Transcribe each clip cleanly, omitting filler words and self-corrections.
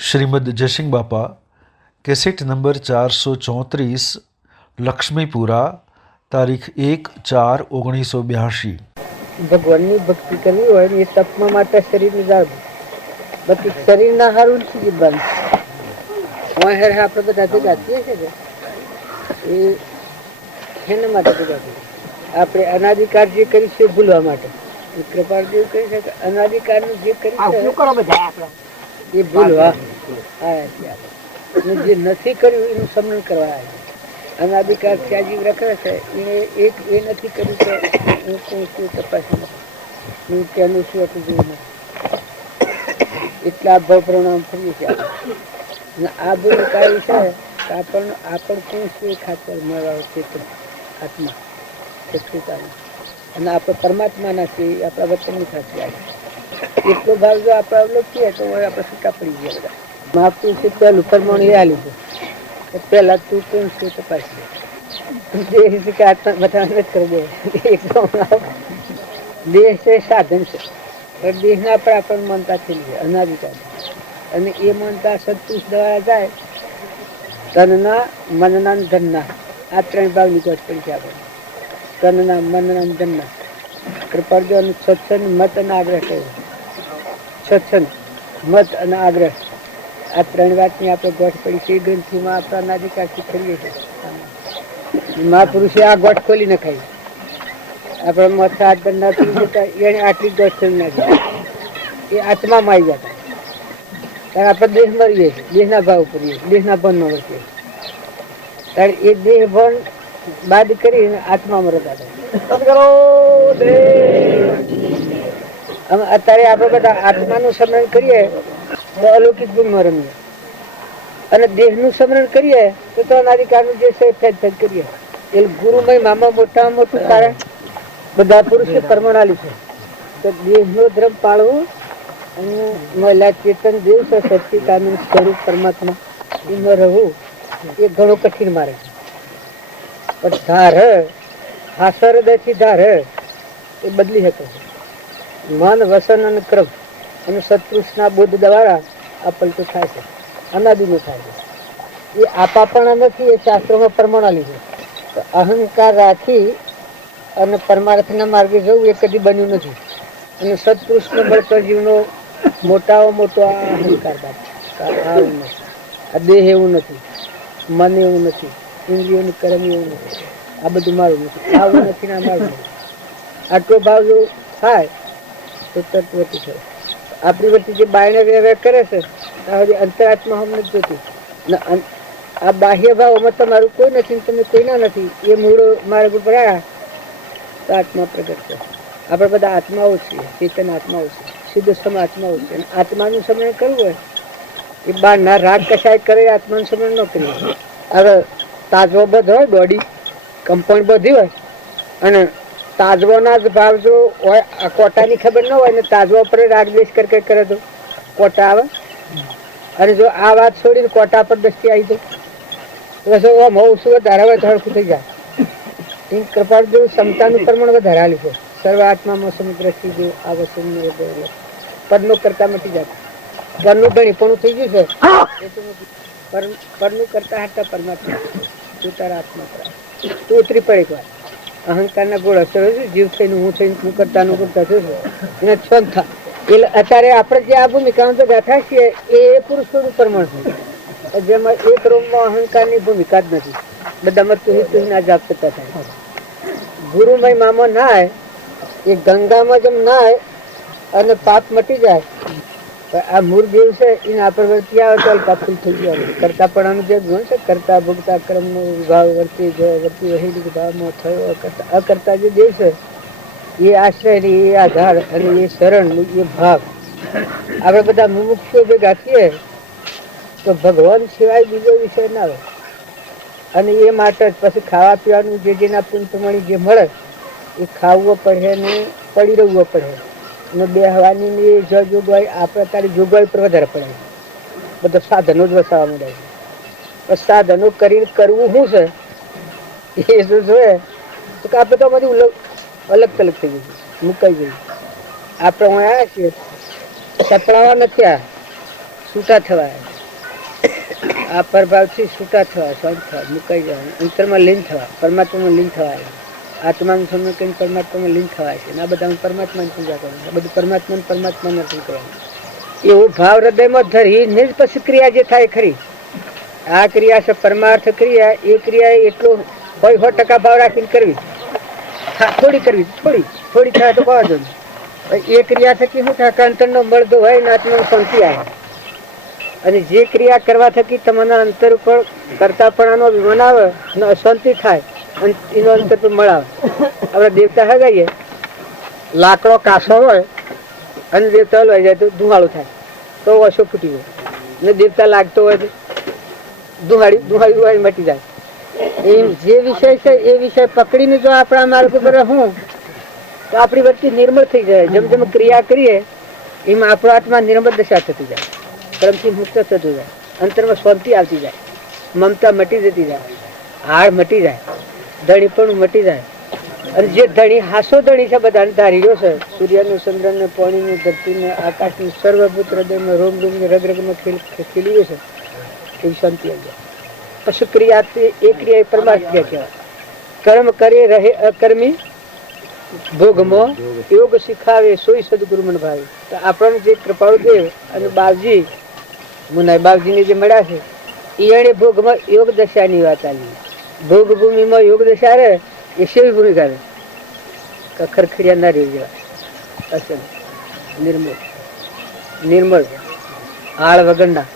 श्रीमद जयसिंह बापा cassette number 434 Lakshmipura तारीख 1/4/1982। ભગવાનની ભક્તિ કરવી હોય ને એ તપમાં માટે શરીરને જાળવું, બાકી શરીરના હારું નથી જીવવાનું. આપણે બધા ભેગા થઈએ છીએ ને એ એના માટે ભેગા થઈએ. આપણે અનાધિકાર જે કરી છે ભૂલવા માટે. કૃપાળદેવ કહે છે કે અનાધિકારનું જે કરી એ ભૂલવા જે નથી કર્યું એનું સ્મરણ કરવા આવ્યા. અનાધિકાર ત્યાજીવ રખે છે એને એક એ નથી કર્યું કે હું કોણ છું તપાસી હું ત્યાંનું શું હતું જોયું એટલા ભાવ પરિણામ ફરીએ છીએ. અને આ બધું કાર્ય છે કે આપણ કોણ શું ખાતર મળવા ચેતન આત્મા સત્કૃતાનું અને આપણે પરમાત્માના છીએ આપણા વતનની ખાતર આવે એટલો ભાવ જો આપણે અવલોકીએ તો આપણે છૂટા પડી ગયા બધા. મહાપુરુષે પહેલું પરમાણુ એ આલ્યું છે પેલા તું કોણ છું તપાસી દેહ છે સાધન છે પણ દેહના પર આપણને માનતા થઈ જાય અનાધિકાર અને એ માનતા સત્પુરુષ દ્વારા જાય તનના મનના ધનના આ ત્રણ ભાગની ગોઠ પડી છે આપણે તનના મનના ધનના કૃપાળજો સત્સંગ મત અને આગ્રહ કહ્યું. સત્સંગ મત અને આગ્રહ આ ત્રણ વાતની આપણે ગોઠ પડી છે. એ ગ્રંથિમાં આપણા અનાધિકાર શીખવીએ છીએ. મહાપુરુષે આ ગોઠ ખોલી નખાય. આપણા મત હાથ ના પડી જતા એને આટલી ગોઠ ખોલી નાખી એ આત્મામાં આવી જતા. ત્યારે આપણે દેહ મરીએ છીએ, દેહના ભાવ કરીએ, દેહના ભનમાં વર્તીએ ત્યારે એ દેહ ભન બાદ કરીને આત્મામાં રહેતા હતા. અત્યારે આપણે બધા આત્માનું સ્મરણ કરીએ તો અલૌકિક ગુણમાં રમીએ અને દેહનું સ્મરણ કરીએ તો અનાધિકારનું જે છે ફેજ કરીએ. એ ગુરુમય મામા મોટામાં મોટું કારણ બધા પુરુષો પરમાણાલી છે તો દેહનો ધર્મ પાળવું અને મહિલા ચેતન દેવ છે સચ્ચિદાનંદ સ્વરૂપ પરમાત્મા એમાં રહેવું એ ઘણું કઠિન મારે છે. પણ ધાર હાસરદથી ધાર એ બદલી શકે છે. મન વસન અને ક્રમ અને સત્પુરુષના બોધ દ્વારા આ પલટું થાય છે, અનાદિનું થાય છે. એ આપા પણ નથી, એ શાસ્ત્રોમાં પરમાણાલી છે. તો અહંકાર રાખી અને પરમાર્થના માર્ગે જવું એ કદી બન્યું નથી. અને સત્પુરુષનો મળતો જીવનો મોટામાં મોટો આ અહંકાર આવું નથી. આ દેહ એવું નથી, મન એવું નથી, ઇન્દ્રિયોનું કર્મ એવું નથી, આ બધું મારું નથી, આવું નથી ને આ મારું નથી. આટલો ભાવ જો થાય તો તત્વથી થયો. આપણી વચ્ચે જે બાયણે વ્યવહાર કરે છે ત્યાં અંતરાત્મા હમ નથી જોતી. આ બાહ્ય ભાવમાં તમારું કોઈ નથી, તમે કોઈના નથી, એ મૂળ માર્ગ ઉપર આવ્યા તો આત્મા પ્રગટ છે. આપણે બધા આત્માઓ છીએ, ચેતન આત્માઓ છે, સીધો સમ આત્માઓ છે. અને આત્માનું સ્મરણ કરવું હોય એ બહારના રાગ કશાય કરે આત્માનું સ્મરણ ન કરીએ. હવે તાજવો બધો હોય, બોડી કમ્પાઉન્ડ બધી હોય અને તાજવાના જ ભાવ જો હોય, કોટાની ખબર ન હોય ને તાજવા પર રાગ દ્વેષ કરે તો કોટા આવે. અને જો આ વાત છોડીને કોટા પર દ્રષ્ટિ આવી જાય તો શું વધારે હોય હળખું થઈ જાય. એમ કૃપાળદેવ ક્ષમતાનું પ્રમાણ વધારે આલ્યું છે. સર્વ આત્મામાં સમુદ્ર જેવું આવશ્યક પરનો કરતા મટી જાય. પરનું ઘણી પણ થઈ ગયું છે પરનું કરતા હતા પરમાત્મા તું તારા આત્મા તું ઉતરી પડે એક વાર અહંકારના ગોળ અસર જીવ થઈને હું થઈને હું કરતાનું કરતા થયું એને છંદ થા. એટલે અત્યારે આપણે જે આ ભૂમિકા તો બેઠા છીએ એ પુરુષોનું પ્રમાણ છે જેમાં એક રૂમમાં અહંકારની ભૂમિકા જ નથી. બધામાં તું ના જાપ કરતા થાય. ગુરુમય મામો નાય એ ગંગામાં જેમ નાય અને પાપ મટી જાય. આ મૂળ દેવ છે એના પર વર્તી આવે તો પાપુલ થઈ જાય. કરતા પણ જે ગુણ છે કરતા ભોગતા કર્મનો ભાવ વર્તી વહેલી ભાવમાં થયો. અકર્તા જે દેવ છે એ આશ્રય એ આધાર અને એ શરણ એ ભાવ. આપણે બધા મુમુક્ષો ભેગા છીએ તો ભગવાન સિવાય બીજો વિષય ના આવે. અને એ માટે જ પછી ખાવા પીવાનું જે જેના પુંતમણી જે મળે એ ખાવું પડે ને પડી રહેવું પડે. અને બે હવાની જોગવાઈ આપણે તારી જોગવાઈ પર વધારે પડે. બધા સાધનો જ વસાવવા મળે છે. સાધનો કરીને કરવું શું છે એ શું જોઈએ તો કે આપણે તો બધું અલગ તલગ થઈ ગયું, મુકાઈ ગયું. આપણે હું આવ્યા છીએ સપડાવા નથી, આ છૂટા થવા, આ પરભાવથી છૂટા થવા, શાંત થવા, મુકાઈ જવા, અંતરમાં લીન થવા, પરમાત્મામાં લીન થવા, આત્માનું સમરણ કરીને પરમાત્મામાં લીન થવાય છે. આ બધા પરમાત્માની પૂજા કરવાનું, આ બધું પરમાત્માને અર્પણ કરવાનું. એવો ભાવ હૃદયમાં ધરીને જ પછી ક્રિયા જે થાય ખરી, આ ક્રિયા છે પરમાર્થ ક્રિયા. એ ક્રિયા એટલો હોય 100% ભાવ રાખીને કરવી, થોડી કરવી, થોડી થાય તો કહો દો. એ ક્રિયા થકી શું થાય? અંતરનો મળતો હોય ને આત્માનો શાંતિ આવે. અને જે ક્રિયા કરવા થકી તમારા અંતર ઉપર કરતાપણાનો અભિમાન આવે અને અશાંતિ થાય અને એનો અંતર પર મળાવે. આપણે દેવતા હગાઈએ, લાકડો કાસો હોય અને દેવતા હલવાઈ જાય તો ધુમાડો થાય, તો વસો ફૂટી જાય. અને દેવતા લાગતો હોય તો ધુહાડી મટી જાય. એમ જે વિષય છે એ વિષય પકડીને જો આપણા માર્ગ ઉપર હું તો આપણી વૃત્તિ નિર્મળ થઈ જાય. જેમ જેમ ક્રિયા કરીએ એમાં આપણો આત્મા નિર્મળ દશા થતી જાય, કર્મથી મુક્ત થતું જાય, અંતરમાં શાંતિ આવતી જાય, મમતા મટી જતી જાય, હાડ મટી જાય, ધણીપણું મટી જાય. અને જે ધણી હાસો ધણી છે બધાને ધારી રહ્યો છે, સૂર્યનું, ચંદ્રને, પાણીનું, ધરતીને, આકાશનું, સર્વભૂત હૃદયમાં રોમ રોમની રગરગમાં ખીલી રહ્યો છે, એવી શાંતિ આવી જાય. પછી ક્રિયા એ ક્રિયા એ પરમાર્થ ક્રિયા કહેવાય. કર્મ કરે રહે અકર્મી ભોગમાં યોગ શીખાવે સોય સદગુરુ મન ભાવે. તો આપણને જે કૃપાળુદેવ અને બાવજી મુનાઈ બાવજીને જે મળ્યા છે એને ભોગમાં યોગ દશાની વાત આવી. ભોગ ભૂમિમાં યોગ દશા રહે એ સેવી ભૂમિકા રહે, ખરખડિયા ના રહી જેવા અસલ નિર્મળ આળ વગરના.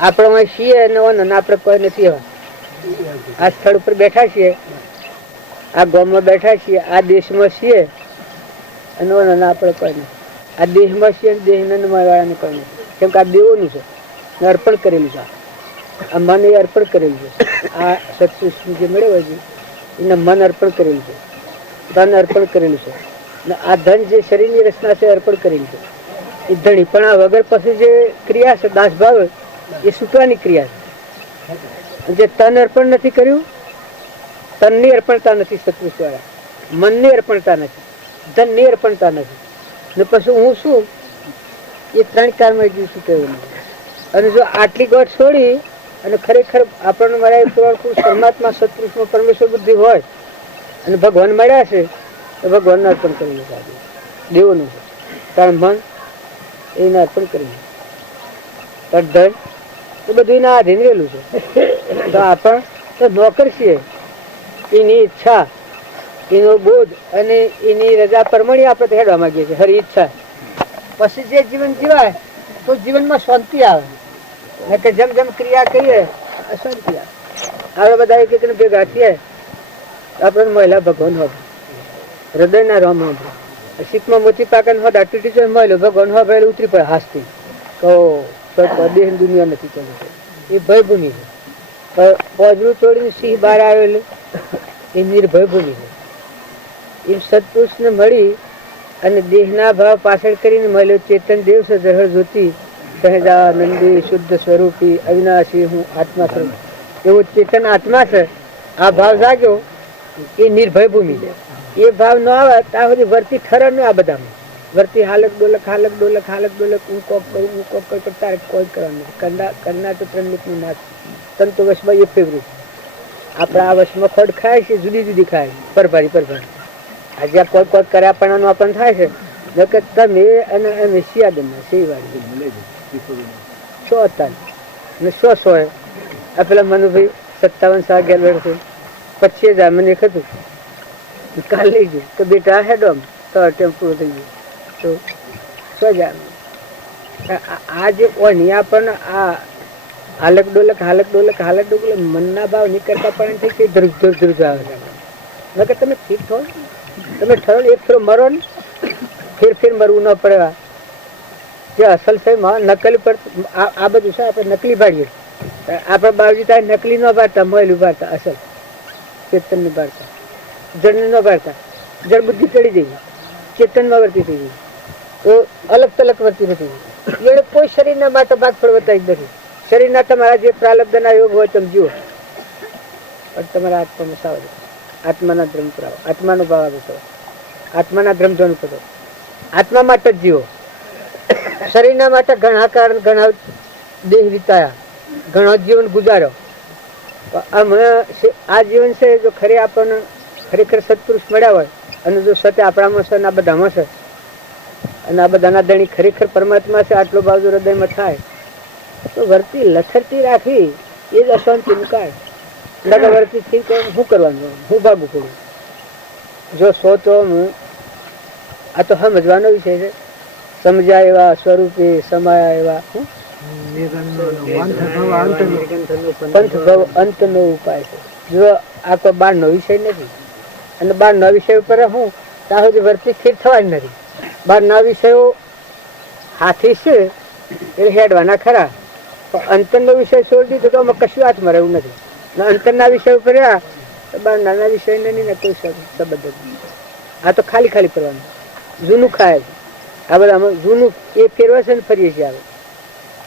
આપણે છીએ અને આપણે કોઈ નથી એવા. આ સ્થળ ઉપર બેઠા છીએ, આ ગામમાં બેઠા છીએ, આ દેશમાં છીએ અને આપણે કોઈ નથી. આ દેહમાં છીએ, દેહને વાળાને કોઈ નથી. કેમ કે આ દેવોનું છે, અર્પણ કરેલું છે. આ મન એ અર્પણ કરેલું છે. આ સત્પુરુષ જે મળ્યો છે એને મન અર્પણ કરેલું છે, ધન અર્પણ કરેલું છે. આ ધન જે શરીરની રચના છે અર્પણ કરેલી છે એ ધણી. પણ આ વગર પછી જે ક્રિયા છે દાસભાવ એ છૂટવાની ક્રિયા છે. જે તન અર્પણ નથી કર્યું, તનની અર્પણતા નથી સત્પુરુષ વાળા, મનની અર્પણતા નથી, ધનની અર્પણતા નથી, ને પછી હું શું એ 3 કાળમાં જીવ શું કહેવું. અને જો આટલી ગોઠ છોડી અને ખરેખર આપણને મળ્યા પુરુષ પરમાત્મા સત્પુરુષમાં પરમેશ્વર બુદ્ધિ હોય અને ભગવાન મળ્યા છે તો ભગવાનને અર્પણ કરી સાધુ દેવોનું છે. તાર મન એને અર્પણ કરી, તાર ધન એ બધું એના આધીન રહેલું છે. તો આપણ તો નોકર છીએ, એની ઈચ્છા, એનો બોધ અને એની રજા પરમણી આપણે હેડવા માંગીએ છીએ, હરી ઈચ્છા. પછી જે જીવન જીવાય તો જીવનમાં શાંતિ આવે. કે જેમ જેમ ક્રિયા કરીએ અશાંતિ આવે. આપણે બધા એક એકને ભેગા થઈએ આપણે મહિલા ભગવાન હોત હૃદયના રામ હોત શીખમાં મોતી પાકન હોત આટલી ટીચર મળ્યો ભગવાન હોય એટલે ઉતરી પડે હાસથી કહો દેહ દુનિયા નથી ચાલુ છે. એ ભયભૂમિ છે. પોજરું તોડીને સિંહ બહાર આવેલું એ નિર્ભય ભૂમિ છે. એ સત્પુરુષને મળી અને દેહના ભાવ પાછળ કરીને મળ્યો ચેતન દેવ છે જહર જ્યોતિ સહજાનંદી શુદ્ધ સ્વરૂપી અવિનાશી હું આત્મા સ્વરૂપ એવો ચેતન આત્મા છે. આ ભાવ જાગ્યો એ નિર્ભય ભૂમિ છે. એ ભાવ ન આવે ત્યાં સુધી વર્તી ઠરે ને. આ બધામાં વર્તી હાલક ડોલક હાલક ડોલક હાલક ડોલક હું કોક કરું હું કોક કરું તારે કોઈ કરવાનું નથી. કરનાર તો ત્રણલિપનું નાશ તંતુ વશમાં એ ફેવરેટ. આપણે આ વશમાં ખોડ ખાય છે જુદી જુદી ખાય પરભારી આજે આ કોઈ કોઈ કર્યા પણ આપણને થાય છે નકર તમે અને અમે શિયાદના શિવાડી 100 ને 100 આ પેલા મનુભાઈ 57 સાલ ગેર બેઠો 25,000 મને હતું કાલ લઈ ગયું તો બેટા હેડો તો ટેમ્પો થઈ ગયું તો 100,000. આ જે ઓનિયા પણ આ હાલક ડોલક હાલક ડોલક હાલક ડોલક મનના ભાવ નીકળતા પણ થઈ કે ધ્રુજ આવે નકર તમે ઠીક થો. તમે ઠરો એક ફેરો મરો ને ફેર મરવું ન પડે. જે અસલ છે નકલી પર આ બધું છે આપણે નકલી ભાડીએ. આપણે બાવજી ત્યાં નકલી ન પાડતા મોયલું પાડતા અસલ ચેતન ને પાડતા જળને ન પાડતા. જળ બુદ્ધિ ચડી જઈ ચેતનમાં વર્તી થઈ ગઈ તો અલગ તલક વર્તી નથી. એને કોઈ શરીરના માટે ભાગ ફળવતા જ નથી. શરીરના તમારા જે પ્રાલબ્ધના યોગ હોય તમે જુઓ પણ તમારા આત્મામાં સાવ આત્માના ધ્રમ પુરાવો આત્માનો ભાવ આવે આત્માના ધ્રમ ધ્વન કરો આત્મા માટે જ જીવો. શરીરના માટે ઘણા કારણ ઘણા દેહ વિતાયા, ઘણો જીવન ગુજાર્યો. આ જીવન છે જો ખરે આપણને ખરેખર સત્પુરુષ મળ્યા હોય અને જો સત્ય આપણામાં છે આ બધામાં છે અને આ બધાના ધણી ખરેખર પરમાત્મા છે, આટલો ભાવ જો હૃદયમાં થાય તો વર્તી લથડતી રાખવી એ જ અશાંતિનું કારણ. વર્તી શું કરવાનું, હું ભાગવું પડ્યું. જો સો તો આ તો સમજવાનો વિષય છે. સમજ્યા એવા સ્વરૂપે સમાયા એવા પંથ ભવ અંતનો ઉપાય છે. જો આ કોઈ બારનો વિષય નથી અને બારના વિષય ઉપર હું ત્યાં સુધી વર્તી સ્થિર થવાની નથી. બહારના વિષયો હાથી છે એ હેડવાના ખરા, પણ અંતરનો વિષય છોડી દીધો તો આમાં કશું હાથમાં રહેવું નથી. અંતરના વિષય ઉપર રહ્યા તો બહારના વિષય નહીં ને કોઈ સંબંધ નથી. આ તો ખાલી ખાલી કરવાનું, જૂનું ખાય છે. આ બધા જૂનું એ ફેરવા છે ને ફરીએ છીએ આવે.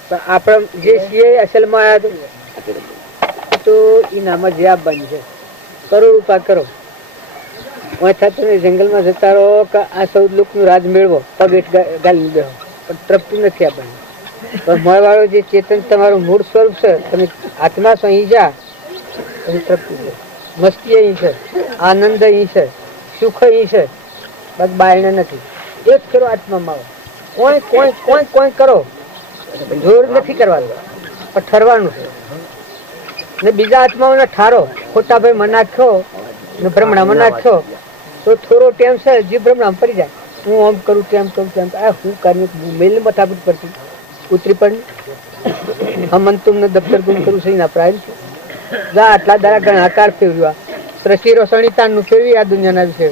પણ આપણા જે છીએ અસલમાં આવ્યા તો એનામાં જે આપવાની છે. કરો ઉપાય કરો, થતું નહીં જંગલમાં જતા રહો કે આ 14 લોકનું રાજ મેળવો, પગ ગાલી બેહો, પણ તૃપ્તિ નથી આપવાની. પણ મળવાળો જે ચેતન તમારું મૂળ સ્વરૂપ છે, તમે આત્મા છો અહીં જા તમે તૃપ્તિ છે. મસ્તી અહીં છે, આનંદ અહીં છે, સુખ અહીં છે, બસ બાયણે નથી. એક કરો આત્મામાં આવો, કોઈ કરો, જોર નથી કરવાનું પણ ઠરવાનું છે. ને બીજા આત્માઓને ઠારો, ખોટા ભાઈ માં નાખ્યો ને ભ્રમણામાં નાખ્યો તો થોડો ટાઈમ છે જે ભ્રમણામાં પડી જાય. હું આમ કરું તેમ કરું તેમ, હું કર્યું મેલ મથાપટ પડતી ઉતરી પડ હમન તુમને દફતર ગુમ કરું છે એના પ્રાય આટલા દાડા ગણાકાર ફેરવ્યા, ત્રસી રોસણીતાનું ફેરવી આ દુનિયાના વિશે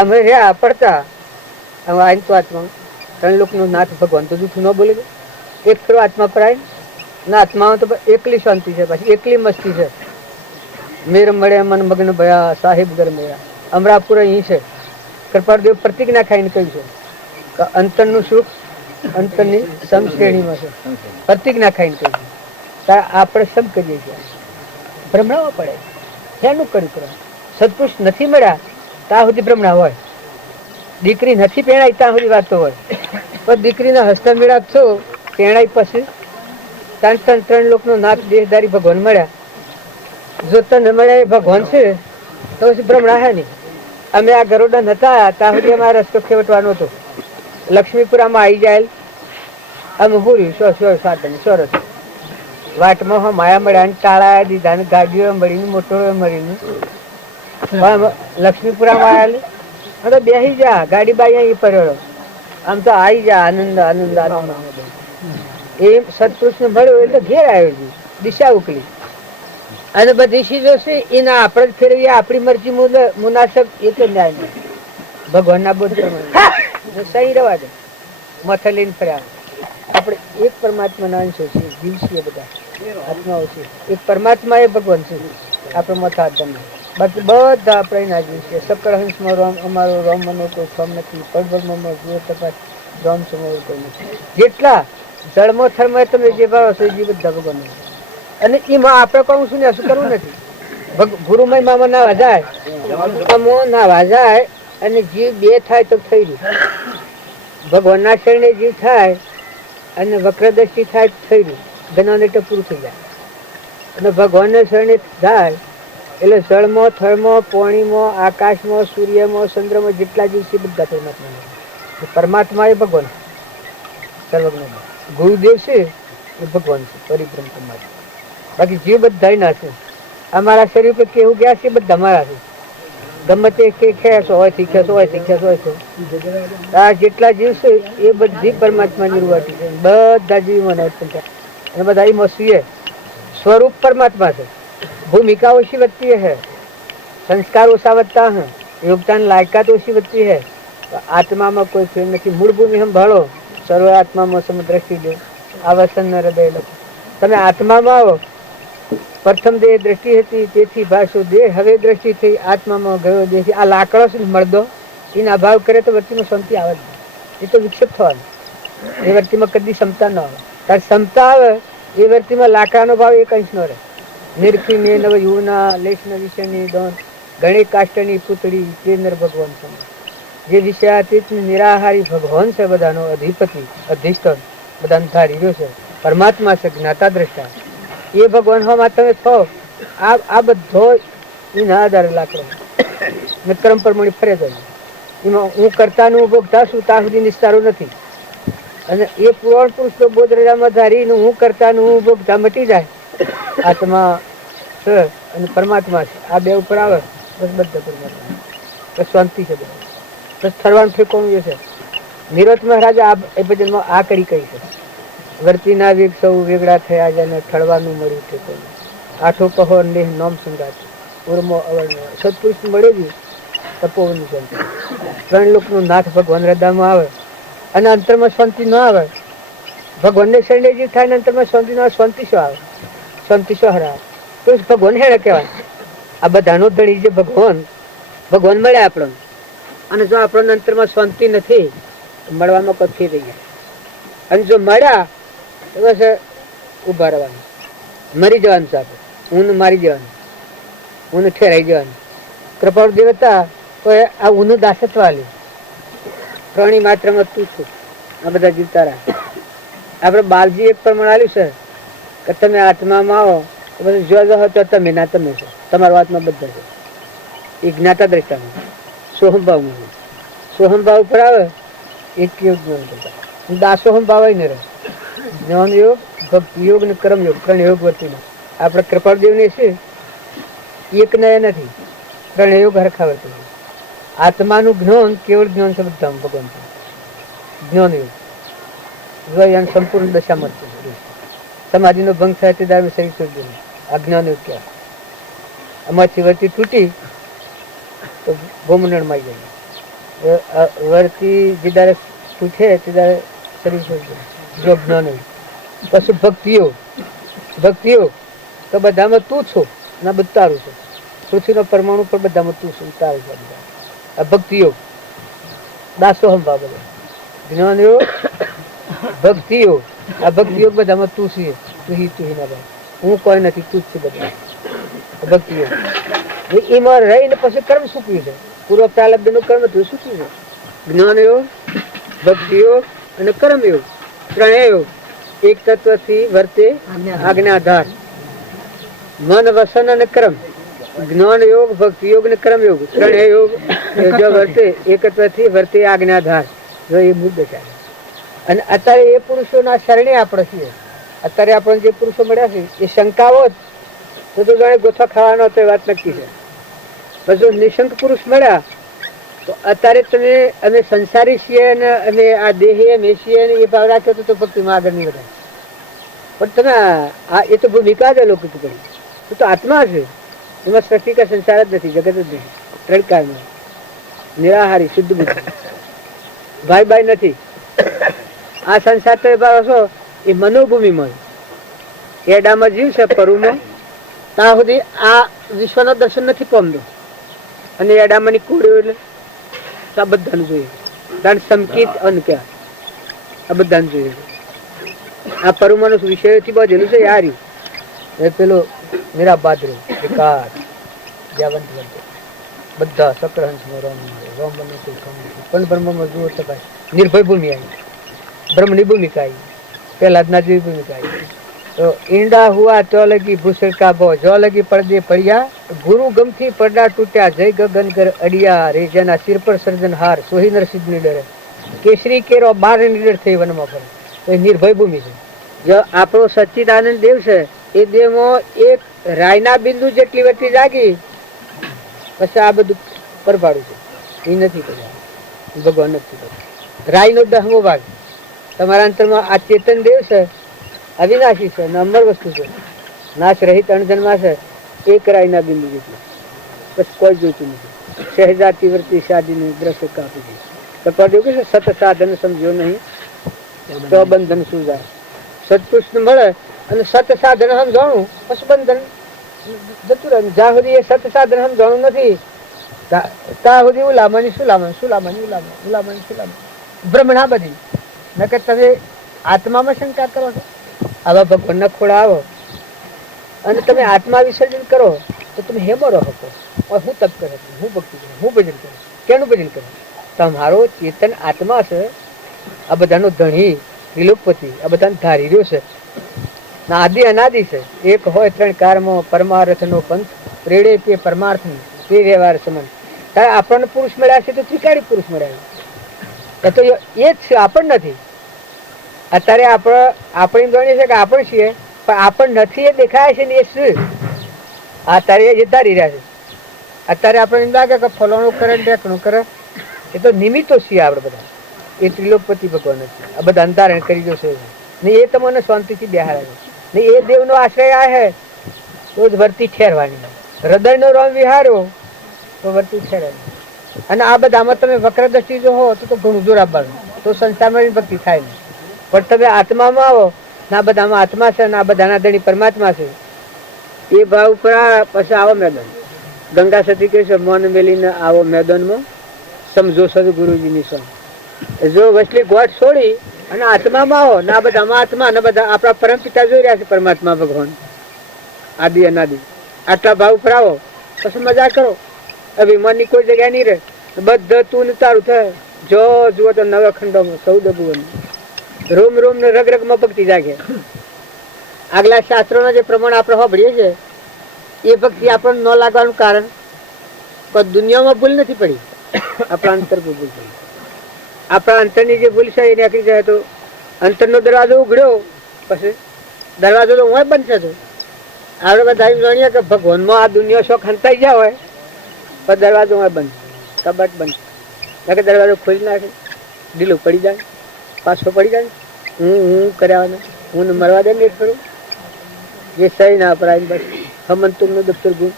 અમે રહ્યા પડતા. હવે આઈને તો આત્મા 3 લોકનું નાથ ભગવાન તો જૂઠું ન બોલે. એક ફેરો આત્મા પરાય ના આત્મામાં તો એકલી શાંતિ છે, પાછી એકલી મસ્તી છે. મેર મળે મન મગ્ન ભયા સાહેબ ઘર મેરા. અમરાપુર અહીં છે, કૃપાળદેવ પ્રતિજ્ઞા ખાઈને કહ્યું છે કે અંતરનું સુખ અંતરની સમશ્રેણીમાં છે. પ્રતિજ્ઞા ખાઈને કહ્યું છે. ત્યારે આપણે સમ કરીએ છીએ, ભ્રમણાવા પડે. શેનું કર્યું કરવા? સત્પુરુષ નથી મળ્યા ત્યાં સુધી ભ્રમણા હોય, દીકરી નથી પહેણાય ત્યાં સુધી વાતો હોય. પણ દીકરીના હસ્તા મેળા છો પહેણાય પછી 3 લોકનો નાથ દેહધારી ભગવાન મળ્યા. જો તને મળ્યા એ ભગવાન છે તો પછી ભ્રમણા હે નહીં. અમે આ ગરોડા નતા ત્યાં સુધી અમારે રસ્તો ખેવટવાનો હતો. લક્ષ્મીપુરામાં આવી જાય અમે પૂર્યું સાધન સરસ વાટમાં માયા મળ્યા ને ટાળા દીધા ને ગાડીઓ મળીને મોટરો મળીને લક્ષ્મીપુરામાં આવેલી બેસી જા ગાડી બાઈ અહીં પડ્યો આમ તો આવી જા આનંદ આનંદ આનંદ. એ સત્પુરુષ ને મળ્યો એટલે ઘેર આવ્યો છે, દિશા ઉકલી અને બધી ચીજો છે એના આપણે જ ફેરવીએ. આપણી મરજી મુનાસબ એ તો ન્યાય નહીં. ભગવાનના બોધ પ્રમાણે સહી રવા દે મથે લઈને ફર્યા. આપણે એક પરમાત્માના અંશો છે, જીવ છીએ બધા આત્માઓ છે. એક પરમાત્મા એ ભગવાન છે, આપણે મથા આત્મા. બાકી બધા આપણે ના જીવ છે. સકળ હંસમાં રોમ અમારો રોમનો કોઈ ફોર્મ નથી, પડબડમાં તપાસ રોમ સમોર કોઈ નથી. જેટલા જળમો થર્મો તમે જે ભાવો છો એ બધા ભગવાન. અને એમાં આપણે કહું છું ને શું કરવું નથી. ગુરુમય મામા ના વાજાય ના વાજાય અને જીવ બે થાય તો થઈ રહ્યું. ભગવાનના શરણે જીવ થાય અને વક્રદ્રષ્ટિ થાય તો થઈ રહ્યું. ઘણાને તો પૂરું થઈ જાય. અને ભગવાનના શરણે થાય એટલે જળમાં થળમાં પાણીમાં આકાશમાં સૂર્યમાં ચંદ્રમાં જેટલા જીવ છે બધા પરમાત્મા. પરમાત્મા એ ભગવાન સર્વજ્ઞ. ગુરુદેવ છે એ ભગવાન છે, પરિબ્રહ્મ પરમાત્મા. બાકી જીવ બધા ના છે. અમારા શરીર પર કેવું ગયા છે બધા અમારા છે. ગમે તે ખેસો હોય શીખ્યા હોય શીખ્યા હોય છે. આ જેટલા જીવ છે એ બધી પરમાત્માની રૂવાટી છે. બધા જીવ મને અને બધા એમાં છીએ સ્વરૂપ પરમાત્મા છે. भूमिका ओછી વધતી है, संस्कार ओछा વધતા है, योगदान लायकात ओછી વધતી है. आत्मा कोई फेर नहीं. मूળ ભૂમિ હમ ભળો સર્વ આત્મામાં સમદ્રષ્ટિ દે આવસન હૃદય લખો. તમે આત્મામાં આવો. પ્રથમ દેહ દ્રષ્ટિ હતી તેથી ભાષો દેહ હવે દ્રષ્ટિ થઈ આત્મામાં ગયો દેહ. આ લાકડો છે મળદો એના અભાવ કરે તો વ્યક્તિમાં શાંતિ આવે જ. એ તો વિક્ષેપ થવાનો. એ વ્યક્તિમાં કદી ક્ષમતા ન આવે. ત્યારે ક્ષમતા આવે એ વ્યક્તિમાં લાકડાનો ભાવ એક અંશ નો રહે. નિરખી ને નવ યુના લેખન વિષયની દોન ગણિત કાષ્ટની પુતળી તે નર ભગવાન છે. જે વિષયાતીત નિરાહારી ભગવાન છે, બધાનો અધિપતિ અધિષ્ઠાન બધાને ધારી રહ્યો છે. પરમાત્મા છે, જ્ઞાતા દ્રષ્ટા. એ ભગવાન હોમાં તમે છો. આ બધો એના આધારે લાકડો ને કર્મ પ્રમાણે ફરે જાય. એમાં હું કરતાનું ભોગતા છું ત્યાં સુધી નિસ્તારો નથી. અને એ પુરાણ પુરુષ બોધ રજામાં ધારીને હું કરતાનું હું ભોગતા મટી જાય. આત્મા છે અને પરમાત્મા છે, આ બે ઉપર આવે બસ બધા પરમાત્મા. બસ શાંતિ છે, બસ થરવાનું ઠેકવાનું એ છે. નિરોધ મહારાજા એ ભજનમાં આ કરી કહી છે, વર્તીના વેગ સૌ વેગળા થયા છે અને ઠળવાનું મળ્યું ઠેકવાનું. આઠો કહો ને નોમ સંગાત ઉર્મો અવર્ણ સત્પુરુષ મળે જ તપોવનની શાંતિ. ત્રણ લોકનું નાથ ભગવાન હૃદયમાં આવે અને અંતરમાં શાંતિ ન આવે. ભગવાનને શરણે જીવ થાય ને અંતરમાં શાંતિ ન આવે. શાંતિ શું આવે? શાંતિ શું હરા? તો ભગવાન હેણે કહેવાય. આ બધાનો ધણી જે ભગવાન મળ્યા આપણને. અને જો આપણને અંતરમાં શાંતિ નથી મળવામાં કથી રહી જાય. અને જો મળ્યા તો બસ ઉભા રહેવાનું, મરી જવાનું છે. આપણે ઊન મારી જવાનું, ઊન ઠેરાઈ જવાનું. કૃપાળુ દેવતા તો આ ઊનું દાસત્વ લે. પ્રાણી માત્રમાં તું છું, આ બધા જીવતા રહે. આપણે બાલજી એક પ્રમાણ આલ્યું છે કે તમે આત્મામાં આવો તો બધું જો જો તો તમે ના તમે છો, તમારો આત્મા બધા છે. એ જ્ઞાતા દ્રષ્ટામાં સોહમભાવમાં, સોહમભાવ ઉપર આવે એક યોગ જ્ઞાન કરતા. દાસોહમ ભાવ ને રહે. જ્ઞાન યોગ, ભક્તિ યોગ ને કર્મ યોગ, ત્રણ યોગ વર્તી. આપણે કૃપાળદેવ ને છે એક નય નથી, ત્રણ યોગ હરખા વર્તી. આત્માનું જ્ઞાન કેવળ જ્ઞાન છે બધા ભગવાન. જ્ઞાન યોગ સંપૂર્ણ દશા મળતી. સમાધિ નો ભંગ થાય તે દાવે શરીર છોડી દેવું. આ જ્ઞાન યોગ કહેવાય. આમાંથી વર્તી તૂટી તો ભૂમંડળ માં જાય. વર્તી જે દારે તૂટે તે દારે શરીર છોડી દેવું. જો જ્ઞાન યોગ. પછી ભક્તિયોગ, ભક્તિયોગ તો બધામાં તું છો ના બધું તારું છે. પૃથ્વીનો પરમાણુ પર બધામાં તું છું, તારું છે બધા. આ ભક્તિ યોગ, દાસોહમ ભાવ બધા. જ્ઞાન યોગ, ભક્તિ યોગ. આ ભક્તિ યોગ બધામાં તું છે, તું ના ભાઈ. હું કોઈ નથી, તું જ છું બધા. ભક્તિ યોગ એમાં રહીને પછી કર્મ સૂકવ્યું છે. પૂર્વ પ્રાલબ્ધ નું કર્મ તું સૂક્યું છે. જ્ઞાન યોગ, ભક્તિ યોગ અને કર્મ યોગ, ત્રણેય યોગ એક તત્વથી વર્તે આજ્ઞાધાર. મન, વસન અને કર્મ. જ્ઞાન યોગ, ભક્તિ યોગ ને કર્મ યોગ, ત્રણેય યોગ જો વર્તે એકત્વથી વર્તે આજ્ઞાધાર. જો એ મુદ્દો છે. અને અત્યારે એ પુરુષોના શરણે આપણે છીએ. અત્યારે આપણને જે પુરુષો મળ્યા છે એ શંકાઓ જ તો જાણે ગોથા ખાવાનો તો એ વાત નક્કી છે. પછી નિશંક પુરુષ મળ્યા તો અત્યારે તમે અમે સંસારી છીએ અને અમે આ દેહે અમે છીએ એ ભાવ રાખ્યો તો ભક્તિમાં આગળ નહીં વધાય. પણ તમે આ એ તો ભૂમિકા જ અલૌકિક કરી. એ તો આત્મા છે. એમાં સૃષ્ટિ કા સંસાર જ નથી, જગત જ નથી. ત્રણકારમાં નિરાહારી શુદ્ધ બુદ્ધિ, ભાઈ ભાઈ નથી. આ સંસાર તો ભાવ છો એ મનોભૂમિમાં એડામાં જીવ છે પરુમાં ત્યાં સુધી આ વિશ્વનો દર્શન નથી પામતો. અને એડામાંની કોળીઓ એટલે આ બધાને જોઈએ. કારણ સંકિત અન્ન કહેવાય. આ બધાને જોઈએ. આ પરુમાનો વિષયોથી બધેલું છે યારી. એ પેલો મેરા બાદરો વિકાસ જ્યાવંત બધા સક્રહંસ રોમ પણ બ્રહ્મમાં જુઓ તો ભાઈ નિર્ભય ભૂમિ આવી, બ્રહ્મની ભૂમિકા આવી, પ્રહલાદના જેવી ભૂમિકા આવી. તો ઈંડા હુआ તો લગી ભૂષણ કા બો જો લગી પડદે પડ્યા, ગુરુ ગમથી પડડા તૂટ્યા, જય ગગન કર અડિયા, રે જેના સિર પર સર્જનહાર સોહી નરસિદ્ધ ની ડરે, કેસરી કેરો બાર નીડર થઈ વનમાં ફરે. તો એ નિર્ભય ભૂમિ છે. જો આપણો સચ્ચિદાનંદ દેવ છે એ દેવમાં એક રાયના બિંદુ જેટલી વટી જાગી પછી આ બધું પરભાડું છે. એ નથી કર્યા ભગવાન નથી કર્યા. રાય નો 10મો ભાગ તમારા અંતરમાં આ ચેતન દેવ છે, અવિનાશી છે, અમર વસ્તુ છે, નાશ રહિત અણજન્મા છે. એક રાયના બિંદુ જેટલું બસ કોઈ જોઈતું નથી. સહેજાતી વર્તી શાદીને દ્રશ્ય કાપી દી. કપા દેવું કે સત સાધન સમજ્યો નહીં તો બંધન શું જાય. સત્પુરુષ મળે અને સત સાધન સમજાણું પછી બંધન જતું રહે. જ્યાં સુધી એ સત સાધન સમજાણું નથી ત્યાં સુધી ઉલામાની સુલામણ, સુલામાની ઉલામણ, ઉલામાની સુલામણ, ભ્રમણા બધી. નકર તમે આત્મામાં શંકા કરો છો. આવા ભગવાનના ખોળા આવો અને તમે આત્મા વિસર્જન કરો તો તમે હેમો રહો છો. હું તપ કરે, હું ભક્તિ કરું, હું ભજન કરું. કેનું ભજન કરું? તમારો ચેતન આત્મા છે. આ બધાનો ધણી ત્રિલોકપતિ આ બધાને ધારી રહ્યો છે. આદિ અનાદિ છે. એક હોય ત્રણ કારમાં પરમાર્થ નો પંથ પ્રેડે તે પરમાર્થ તે વ્યવહાર સંબંધ. તારે આપણને પુરુષ મળ્યા છે તો ત્રિકાળી પુરુષ મળ્યા એ તો એ જ છે, આપણ નથી. અત્યારે આપણે જાણીએ છીએ કે આપણે છીએ, પણ આપણ નથી એ દેખાય છે ને એ શું અત્યારે એ ધારી રહ્યા છે. અત્યારે આપણે એમ લાગે કે ફલાણું કરે ને ઢેકણું કરે, એ તો નિમિત્તો છીએ આપણે બધા. એ ત્રિલોકપતિ ભગવાન છે. આ બધા અંધારણ કરી જશે ને એ તમને શાંતિથી બેહાડે છે ને એ દેવનો આશ્રય આ હે તો જ વર્તી ઠેરવાની. હૃદયનો રોમ વિહારો તો વર્તી ઠેરવાની. અને આ બધામાં તમે વક્ર દ્રષ્ટિ જો હો તો ઘણું જોર આપવાનું, તો સંસારમાં ભક્તિ થાય નહીં. પણ તમે આત્મામાં આવો ના બધામાં આત્મા છે, ના બધાના ધણી પરમાત્મા છે, એ ભાવ ઉપર પછી આવો મેદાન. ગંગા સતી કહે છે મન મેલીને આવો મેદાનમાં સમજો સદગુરુજીની સમ. જો વસલી ગોઠ છોડી અને આત્મામાં આવો ના બધામાં આત્મા ને બધા આપણા પરમ પિતા જોઈ રહ્યા છે પરમાત્મા ભગવાન આદિ અનાદિ. આટલા ભાવ ઉપર આવો પછી મજા કરો. અભિમાનની કોઈ જગ્યા નહીં રહે. બધા તું ને તારું થાય. જો જુઓ તો નવા ખંડોમાં સૌદ ભુવન રોમ રોમ ને રગ રગ માં ભક્તિ જાગે. આગલા શાસ્ત્રોના જે પ્રમાણ આપણે સાંભળીએ છીએ એ ભક્તિ આપણને ન લાગવાનું કારણ કોઈ દુનિયામાં ભૂલ નથી પડી, આપણા અંતર ભૂલ પડી. આપણા અંતરની જે ભૂલ છે એ નીકળી જાય તો અંતરનો દરવાજો ઉઘડ્યો પછી દરવાજો તો હું બંધ થતો. આપણે બધા જાણીએ કે ભગવાનમાં આ દુનિયા શોખ હંતાઈ ગયા હોય પણ દરવાજો હું બંધ, કબાટ બંધ. કે દરવાજો ખોલી નાખે, ઢીલો પડી જાય, પાછો પડી જાય. હું કર્યા હું મરવા દે નહીં કરું. જે સહી ના અપરાય બસ હમંતુક નું દફતર ગુણ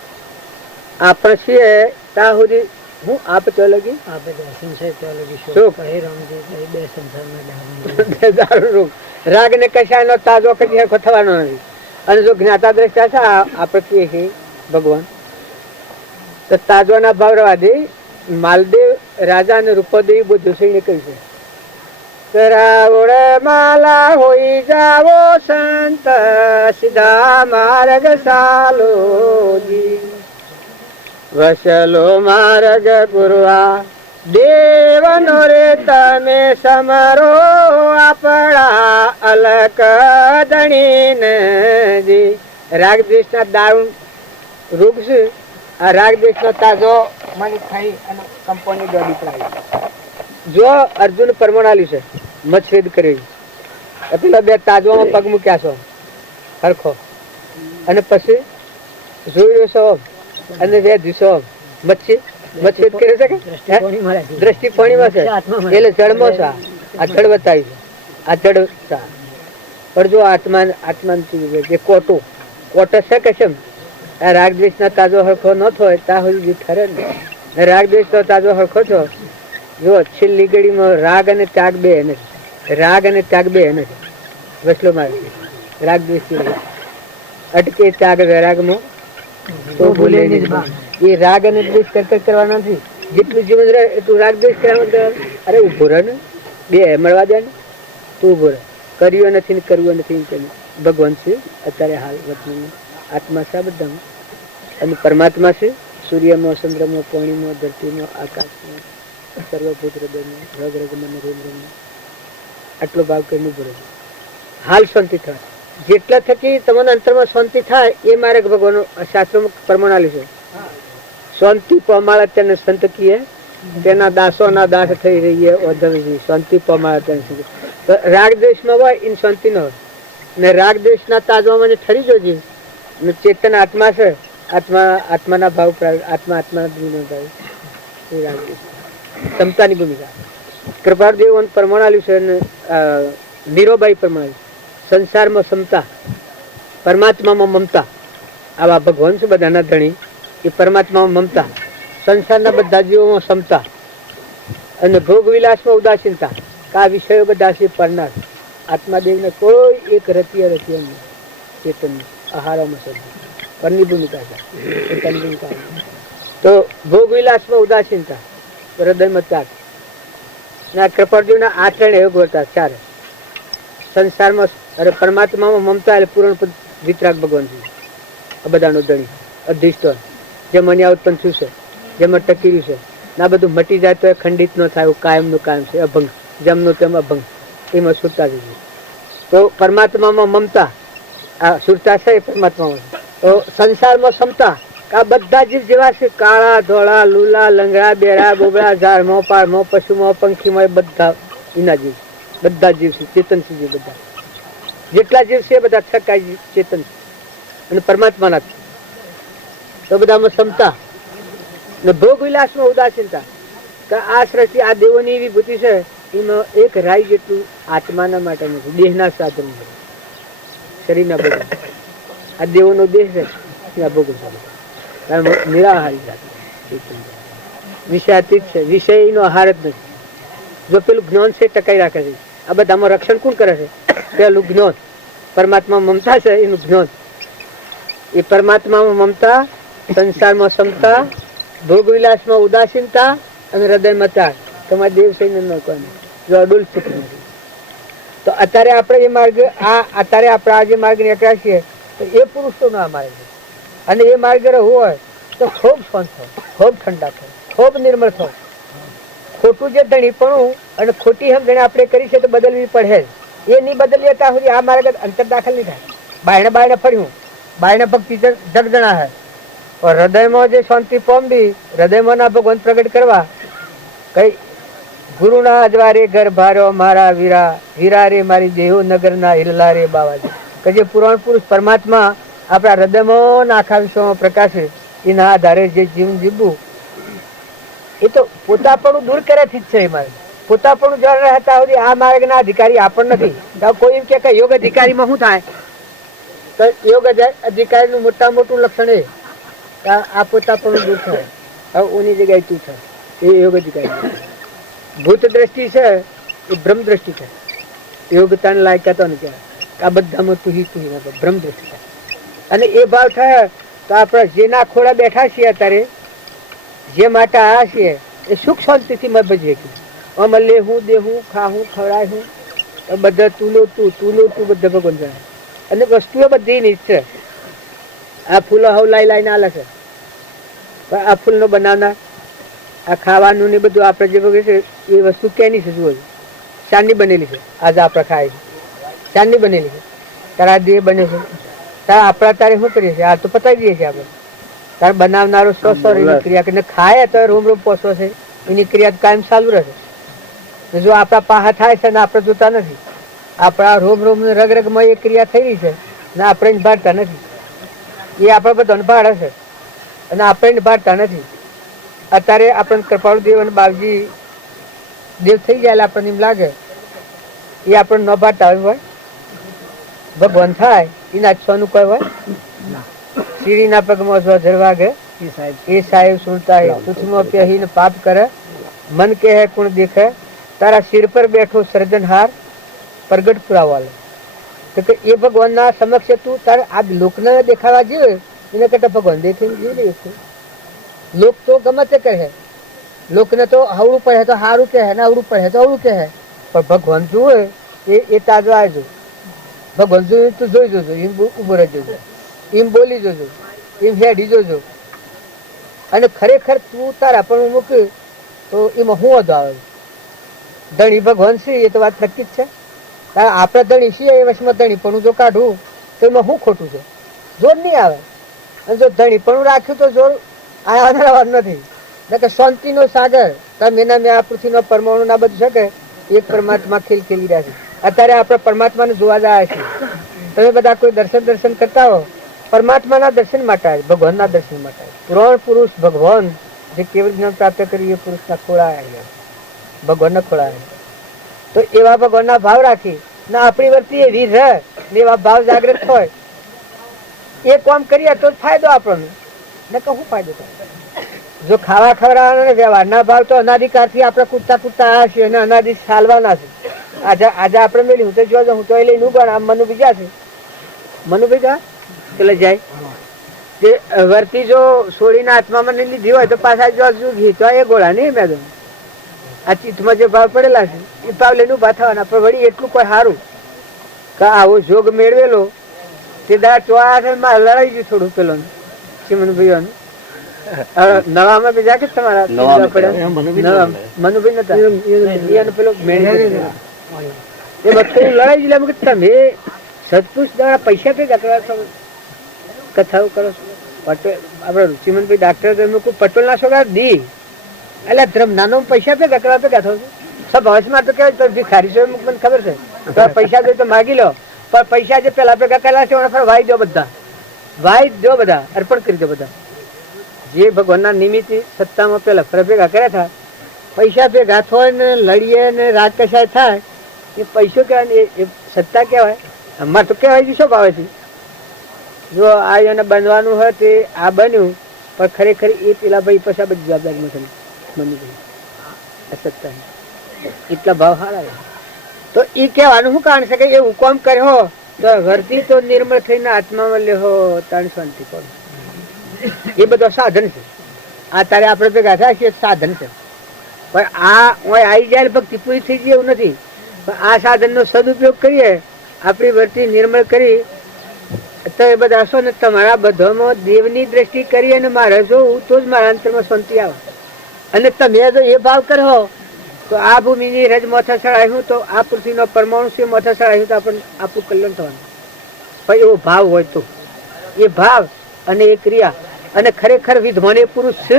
આપણે છીએ ત્યાં સુધી હું આપ ચોલગી રાગ ને કશા નો તાજો કદી હરખો થવાનો નથી. અને જો જ્ઞાતા દ્રષ્ટા છે આપણે કહીએ છીએ ભગવાન તો તાજો ના ભાવ રવા દે. માલદેવ રાજા અને રૂપદેવી બહુ જોશીને કહ્યું છે કરાવડે માલા હોઈ જાવો સંત સીધા માર્ગ સાલોજી વસલો માર્ગ ગુરવા દેવનો રે તમે સમરો આપણા અલક ધણીનજી. રાગ દ્વેષના દારૂણ રોગ છે. આ રાગ દ્વેષનો તાજો મને ખાઈ અને કંપની દોડી પડાવી. જો અર્જુન પરમાણાલી છે મચ્છેદ કરી પેલા બે તાજવામાં પગ મૂક્યા છો હરખો અને પછી જોઈ રહ્યો છો અને બે દિવસો મચ્છેદ કરે છે કે દ્રષ્ટિ પાણીમાં છે એટલે જળમાં છે. આ જળ બતાવી છે, આ જળ પણ જો આત્મા જે કોટો છે કે છે આ રાગ દ્વેષ ના તાજો હરખો ન થાય ત્યાં સુધી ઠરે ને રાગ દ્વેષ નો તાજો હરખો છો. જો છેલ્લી ઘડીમાં રાગ અને ત્યાગ બે નથી, રાગ અને ત્યાગ બે નથી. વસલો મારે રાગ દ્વેષ અટકે ત્યાગ વૈરાગમાં તો ભૂલે નહીં. એ રાગ અને દ્વેષ કરવાના નથી. જેટલું જીવન રહે એટલું રાગ દ્વેષ કરવા. અરે ઉભો રહે ને બે મળવા દે ને તું ઉભો રહે. કર્યું નથી ને કરવું નથી. ભગવાન છે અત્યારે હાલ આત્મા છે બધામાં અને પરમાત્મા છે સૂર્યમાં ચંદ્રમાં પાણીમાં ધરતીમાં આકાશમાં સર્વભૂત હૃદયમાં રગ રગમાં રોમ રમમાં આટલો ભાવ કરીને ઉભો રહે. હાલ શાંતિ થાય જેટલા થકી તમને અંતરમાં શાંતિ થાય એ મારે ભગવાન શાસ્ત્રોમાં પ્રમાણ આલ્યું છે. શાંતિ પમાળે તેને સંત કીએ તેના દાસો ના દાસ થઈ રહીએ ઓધવજી. શાંતિ પમાળે તેને રાગ દ્વેષમાં હોય એની શાંતિ ન હોય ને રાગ દ્વેષ ના તાજવામાં મને ઠરી જોજી. ચેતન આત્મા છે, આત્માના ભાવ આત્મા ભાવ એ રાગ દ્વેષ ક્ષમતાની ભૂમિકા. કૃપાદેવ પ્રમાણ આલ્યું છે અને નીરોબાઈ પ્રમાણ સંસારમાં ક્ષમતા પરમાત્મામાં મમતા. આવા ભગવાન છે બધાના ધણી એ પરમાત્મામાં મમતા, સંસારના બધા જીવોમાં ક્ષમતા અને ભોગ વિલાસમાં ઉદાસીનતા. આ વિષયો બધા છે પરનાર આત્માદેવને કોઈ એક રતિય ચેતન આહારમાં સદ પરની ભૂમિકા છે. તો ભોગ વિલાસમાં ઉદાસીનતા, હૃદયમાં ત્યાગ ના કૃપાદેવના આચરણ એવું હતા ચારે. સંસારમાં અરે પરમાત્મામાં મમતા એટલે પૂર્ણ વિતરાગ ભગવાન છે. આ બધાનો ધણી અધિષ્ઠાન જે મને ઉત્પન્ન થયું છે, જેમાં ટકી રહ્યું છે ના બધું મટી જાય તો એ ખંડિત ન થાય. કાયમનું કાયમ છે અભંગ, જેમનું તેમ અભંગ. એમાં સુતા જઈએ તો પરમાત્મામાં મમતા, આ સુરતા છે એ પરમાત્મામાં. તો સંસારમાં ક્ષમતા, આ બધા જીવ જેવા છે, કાળા ધોળા લૂલા લંગડા બેરા બોબડા ઝાડમાં પાળમાં પશુમાં પંખીમાં, એ બધા એના જીવ, બધા જીવ છે, ચેતન છે જીવ. બધા જેટલા જીવ છે બધા છકાય ચેતન છે અને પરમાત્માના છે. તો બધામાં ક્ષમતા ને ભોગ વિલાસમાં ઉદાસીનતા. આ સૃષ્ટિ આ દેવોની એવી ભૂતિ છે, એમાં એક રાય જેટલું આત્માના માટે નથી, દેહના સાધન શરીરના ભોગ. આ દેવોનો દેહ છે, ત્યાં ભોગ નિરાહારી જાત વિષયાતીત છે, વિષયનો આહાર જ નથી. જો પેલું જ્ઞાન છે ટકાઈ રાખે છે. આ બધામાં રક્ષણ કોણ કરે છે? પેલું જ્ઞાન. પરમાત્મા મમતા છે એનું જ્ઞાન. એ પરમાત્મામાં મમતા, સંસારમાં ક્ષમતા, ભોગ વિલાસમાં ઉદાસીનતા અને હૃદયમાં ત્યાગ. તમારે દેવ સૈન્ય ન કોને જો અડુલ સુખ નથી. તો અત્યારે આપણે એ માર્ગ, અત્યારે આપણે આ જે માર્ગ નીકળ્યા છીએ તો એ પુરુષોનો આ માર્ગ છે. અને એ માર્ગ હોય તો ખૂબ શાંત થો, ખૂબ ઠંડા થો, ખૂબ નિર્મળ થો. ખોટું જે ધણીપણું અને ખોટી સમજણ આપણે કરી છે તો બદલવી પડે જ. એ નહીં બદલીએ ત્યાં સુધી આ માર્ગ અંતર દાખલ નહીં થાય. બાયણે બાયણે ફર્યું, બાયણે ભક્તિ જગજણા હે. હૃદયમાં જે શાંતિ પામવી, હૃદયમાં ના ભગવાન પ્રગટ કરવા, કઈ ગુરુના અજવારે ઘર ભાર્યો મારા વીરા, વીરા રે મારી દેહો નગરના હિરલા રે બાવાજી. કે જે પુરાણ પુરુષ પરમાત્મા આપણા હૃદયમાં આખા વિશ્વમાં પ્રકાશે, એના આધારે જે જીવન જીવવું એ તો પોતાપણું દૂર કર્યાથી જ છે. એ માર્ગ પોતાપણું જળ રહેતા સુધી આ માર્ગના અધિકારી આપણ નથી. કોઈ એમ કે યોગ અધિકારીમાં શું થાય? તો યોગ અધિકારીનું મોટું લક્ષણ એ આ પોતાપણું દૂર થાય. હવે ઓની જગ્યાએ તું થાય, એ યોગ અધિકારી. ભૂત દ્રષ્ટિ છે એ બ્રહ્મ દ્રષ્ટિ છે. યોગતાને લાયક હતો ને કહેવાય આ બધામાં તુહી બ્રહ્મ દ્રષ્ટિ થાય. અને એ ભાવ થાય તો આપણે જેના ખોળા બેઠા છીએ અત્યારે, જે માટે આવ્યા છીએ એ સુખ શાંતિથી મત ભજીએ. આમાં લેવું દેવું ખાવું ખવડાય હું બધા તું બધા ભગવાન જણાય. અને વસ્તુઓ બધી નીચ છે. આ ફૂલો હવ લાઈને આલે છે, પણ આ ફૂલનો બનાવનાર, આ ખાવાનું ને બધું આપણે જે ભોગવે છે એ વસ્તુ કેની છે? જુઓ, શાનની બનેલી છે. આજે આપણે ખાય શાનની બનેલી છે. તારા દેહ બને છે, તારા આપણા તારે શું કરીએ છીએ? આ તો પતાવી દઈએ છીએ આપણે. તારે બનાવનારો એની ક્રિયા કરીને ખાય તો રોમ રોમ પોસવો છે, એની ક્રિયા કાયમ ચાલુ રહેશે. જો આપણા પાહા થાય છે ને આપણે જોતા નથી, આપણા રોમ રોમ રગ રગમાં એ ક્રિયા થઈ રહી છે ને આપણે નિભાડતા નથી. એ આપણે બધા નિભાડે છે અને આપણે નિભાડતા નથી. અત્યારે આપણને કૃપાળુ દેવ અને બાપજી દેવ થઈ જાય આપણને એમ લાગે એ આપણને ન ભાડતા હોય. ભગવાન થાય એના છનું કોઈ હોય. સીડીના પગમાં જરવાગે એ સાહેબ સુનતા હે, તુથમાં પહેરીને પાપ કરે, મન કે હે કુણ દેખે, તારા શિર પર બેઠો સર્જનહાર પ્રગટ પુરાવાલો. તો કે એ ભગવાનના સમક્ષ તું તારે આ લોકને દેખાવા જોઈએ એને કરતા ભગવાન દેખીને જોઈ લે છે. લોક તો ગમે તે કહે, લોકને તો હવડું પડે તો સારું કહે ને અવડું પડે તો અવડું કહે, પણ ભગવાન જુએ એ તાજો આવજો. ભગવાન જોયું તું જોઈ જોજો, એમ ઉભો રહી જોજો, એમ બોલી જોજો, એમ હેડી જોજો. અને ખરેખર તું તારા પણ મૂક તો એમાં શું વધુ આવે? ધણી ભગવાન છે એ તો વાત નક્કી જ છે. આપણે ધણી છીએ એ વશમાં ધણી પણ જો કાઢું તો એમાં શું ખોટું છે? જોર નહીં આવે. અને જો ધણી પણ રાખ્યું તો જોર આવનારા વાત નથી. કે શાંતિનો સાગર તમે એના મેં આ પૃથ્વીનો પરમાણુ ના બધું છે કે એક પરમાત્મા ખેલ ખેલી રહ્યા છે. અત્યારે આપણે પરમાત્માને જોવા જાય છે. તમે બધા કોઈ દર્શન કરતા હો, પરમાત્માના દર્શન માટે આવે, ભગવાનના દર્શન માટે આવે. પુરાણ પુરુષ ભગવાન જે કેવળ જ્ઞાન પ્રાપ્ત કરી એ પુરુષના ખોળા આવ્યા, ભગવાનના ખોળા આવ્યા. તો એવા ભગવાનના ભાવ રાખી ને આપણી વર્તી એવી રહે ને એવા ભાવ જાગૃત હોય એ કામ કરીએ તો ફાયદો આપણને. ને કહું ફાયદો થાય? જો ખાવા ખવડાવવાના વ્યવહારના ભાવ તો અનાધિકારથી આપણે કૂદતા આવ્યા છીએ અને અનાધિ ચાલવાના છે. આજે આપણે મેળવી હું તો જોવા હું તો એ લઈને ઉભા. આમ મનુ બીજા છે, મનુ બીજા એટલે જાય જે વર્તી જો છોડીના હાથમાં મને લીધી હોય તો પાછા જો ઘીચવા એ ગોળા નહીં મેં આ ચિત્તમાં જે ભાવ પડેલા છે એ ભાવ લઈને ઉભા થવાના. પણ વળી એટલું કોઈ સારું કે આવો જોગ મેળવેલો તે દાડા ચોળા લડાઈ ગયું થોડું પેલો ચીમનભાઈ નવામાં બીજા કે તમારા મનુભાઈ નતા પેલો એ વખતે હું લડાઈ જ કે તમે સત્પુરુષ દ્વારા પૈસા ભેગા કરવા છો, કથાઓ કરો છો. પટેલ આપડે રુચિમનભાઈ ડાક્ટર પટેલ ના છોકરા દી એટલે ધર્મ નાનો પૈસા ભેગા કરવા ભેગા થયો છું. ભવિષ્યમાં તો કેવાય ભિખારી છો મને ખબર છે, તો પૈસા જોઈએ તો માગી લો, પણ પૈસા જે પેલા ભેગા કરેલા છે એને વાઈ દો, બધા વાઈ દો, બધા અર્પણ કરી દો. બધા જે ભગવાનના નિમિત્ત સત્તામાં પેલા ફર ભેગા કર્યા હતા, પૈસા ભેગા થાય ને લડીએ ને રાત કસાય થાય, એ પૈસો કહેવાય, એ સત્તા કહેવાય. અમારે તો કહેવાય શું ભાવે છે. જો આ એને બનવાનું હોય તે આ બન્યું, પણ ખરેખર એ પેલા ભાઈ પછી બધી જવાબદારી નથી બની સત્તા એટલા ભાવ હારા. તો એ કહેવાનું શું કારણ છે કે એ હુકમ કર્યો તો ઘરથી તો નિર્મળ થઈને આત્મામાં લેહો તાણ શાંતિ કોણ. એ બધો સાધન છે. આ તારે આપણે ભેગા થાય છે સાધન છે, પણ આ આવી જાય ભક્તિ પૂરી થઈ જાય એવું નથી. પણ આ સાધનનો સદુપયોગ કરીએ, આપણી વર્તી નિર્મળ કરી, તો એ બધા છો ને તમારા બધામાં દેવની દ્રષ્ટિ કરી અને મારે જોવું તો જ મારા અંતરમાં શાંતિ આવે. અને તમે જો એ ભાવ કરો તો આ ભૂમિની રજ મોથા ચડાવ્યું તો આ પૃથ્વીનો પરમાણુ છે મોથા ચડાવ્યું તો આપણું કલ્યાણ થવાનું. પણ એવો ભાવ હોય તો એ ભાવ અને એ ક્રિયા અને ખરેખર વિદ્વાન પુરુષ છે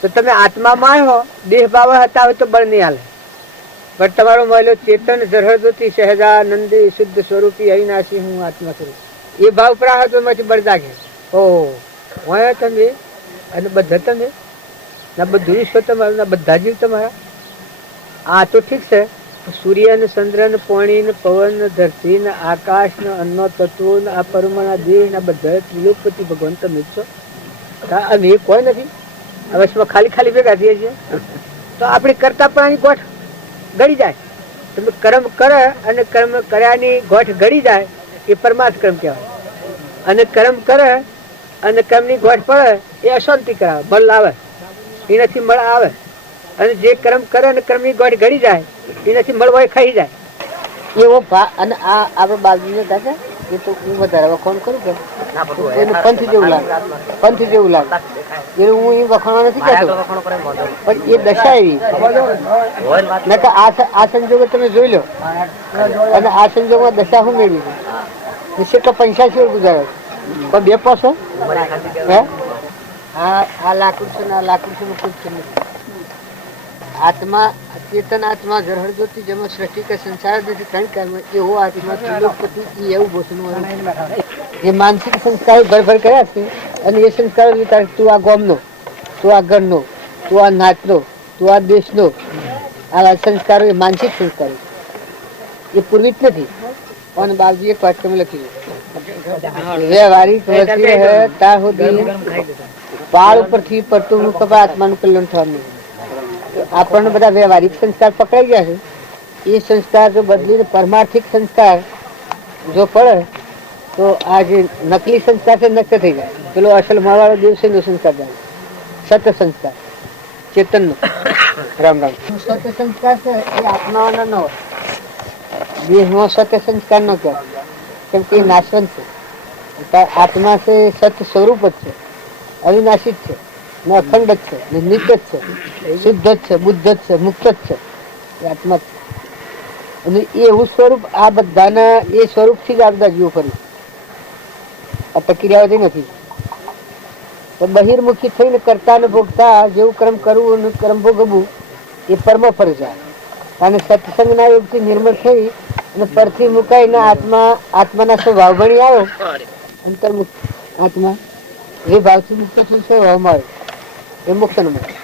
તો તમે આત્મામાં આવ્યો, દેહ ભાવ હતા હોય તો બળ નહીં હાલે. પણ તમારો મહેલો ચેતન જરહદોથી સહેજાનંદી શુદ્ધ સ્વરૂપી અવિનાશી હું આત્મા સ્વરૂપ એ ભાવ પ્રાહ તો એમાંથી બળ જાગે. હોય તમે અને બધા તમે ના બધું વિશ્વ તમારું ના બધા જીવ તમારા. આ તો ઠીક છે. સૂર્ય ને ચંદ્ર ને પાણી ને પવન ને ધરતી ને આકાશ ને અન્ન તત્વો ને આ પરમાણા દેહ ના બધા ત્રિલોકપતિ ભગવાન તમે જ છો. અમે કોઈ નથી. હવે ખાલી ખાલી ભેગા થઈએ છીએ તો આપણે કરતા પણ ગોઠ ગળી જાય. તમે કર્મ કરે અને કર્મ કર્યાની ગોઠ ગળી જાય એ પરમાર્થ કર્મ કહેવાય. અને કર્મ કરે અને કર્મની ગોઠ પડે એ અશાંતિ કરાવે, બળ લાવે, એનાથી મળ આવે. અને જે કર્મ કરે અને કર્મની ગોઠ ગળી જાય એનાથી મળ હોય ખાઈ જાય એવો ભા. અને આ આપણે બાજુ દાદા એ તો હું વધારે વખાણ કરું કે પંથ જેવું લાગે, પંથ જેવું લાગે એ હું એ વખાણો નથી કહેતો, પણ એ દશા એવી આ સંજોગો તમે જોઈ લો. અને આ સંજોગમાં દશા શું મેળવી છે કેટલો પૈસા છે ગુજારે પણ બે પાસો હે આ લાકડું છે ને આ લાકડું છે કોઈ છે નથી. આત્મા ચેતન આત્મા જરહર જ્યોતિ જેમાં સૃષ્ટિ કે સંસાર નથી ત્રણ કર્મ એવો આત્મા ત્રિલોકપતિ એવું બોસનું એ માનસિક સંસ્કારો ભરભર કર્યા છે. અને એ સંસ્કારો વિચાર તું આ ગામનો, તું આ ઘરનો, તું આ નાતનો, તું આ દેશનો, આ સંસ્કારો એ માનસિક સંસ્કારો એ પૂર્વિત નથી. અને બાબજી એક વાત તમે લખી વ્યવહારિક વસ્તુ હે ત્યાં સુધી પાળ ઉપરથી પડતું કપા આત્માનું કલ્યાણ થવાનું. આપણને બધા વ્યવહારિક સંસ્કાર પકડાઈ ગયા છે. એ સંસ્કાર જો બદલીને પરમાર્થિક સંસ્કાર જો પડે તો આ જે નકલી સંસ્કાર છે નષ્ટ થઈ જાય. પેલો અસલ માવાળો દિવસે નો સંસ્કાર જાય, સત્ય સંસ્કાર ચેતનનો. રામ રામ. સત્ય સંસ્કાર છે એ આત્માવાના ન હોય, દેહમાં સત્ય સંસ્કાર ન કહેવાય કેમ કે એ નાશવંત છે. આત્મા છે સત્ય સ્વરૂપ જ છે, અવિનાશી જ છે, ને અખંડ જ છે, ને નિત્ય જ છે, શુદ્ધ જ છે, બુદ્ધ જ છે, મુક્ત જ છે. એ આત્મા અને એવું સ્વરૂપ આ બધાના એ સ્વરૂપથી જ આ બધા જીવો ફરી આ પ્રક્રિયાઓથી નથી. તો બહિર્મુખી થઈને કરતા ને ભોગતા જેવું કર્મ કરવું અને કર્મ ભોગવવું એ પરમ ફરજ છે. અને સત્સંગના યોગથી નિર્મળ થઈ અને પરથી મુકાઈને આત્માના સ્વભાવ ભણી આવ્યો. અંતર્મુક્ત આત્મા એ ભાવથી મુક્ત થઈ સ્વભાવમાં આવ્યો એ મુક્ત ન મળે.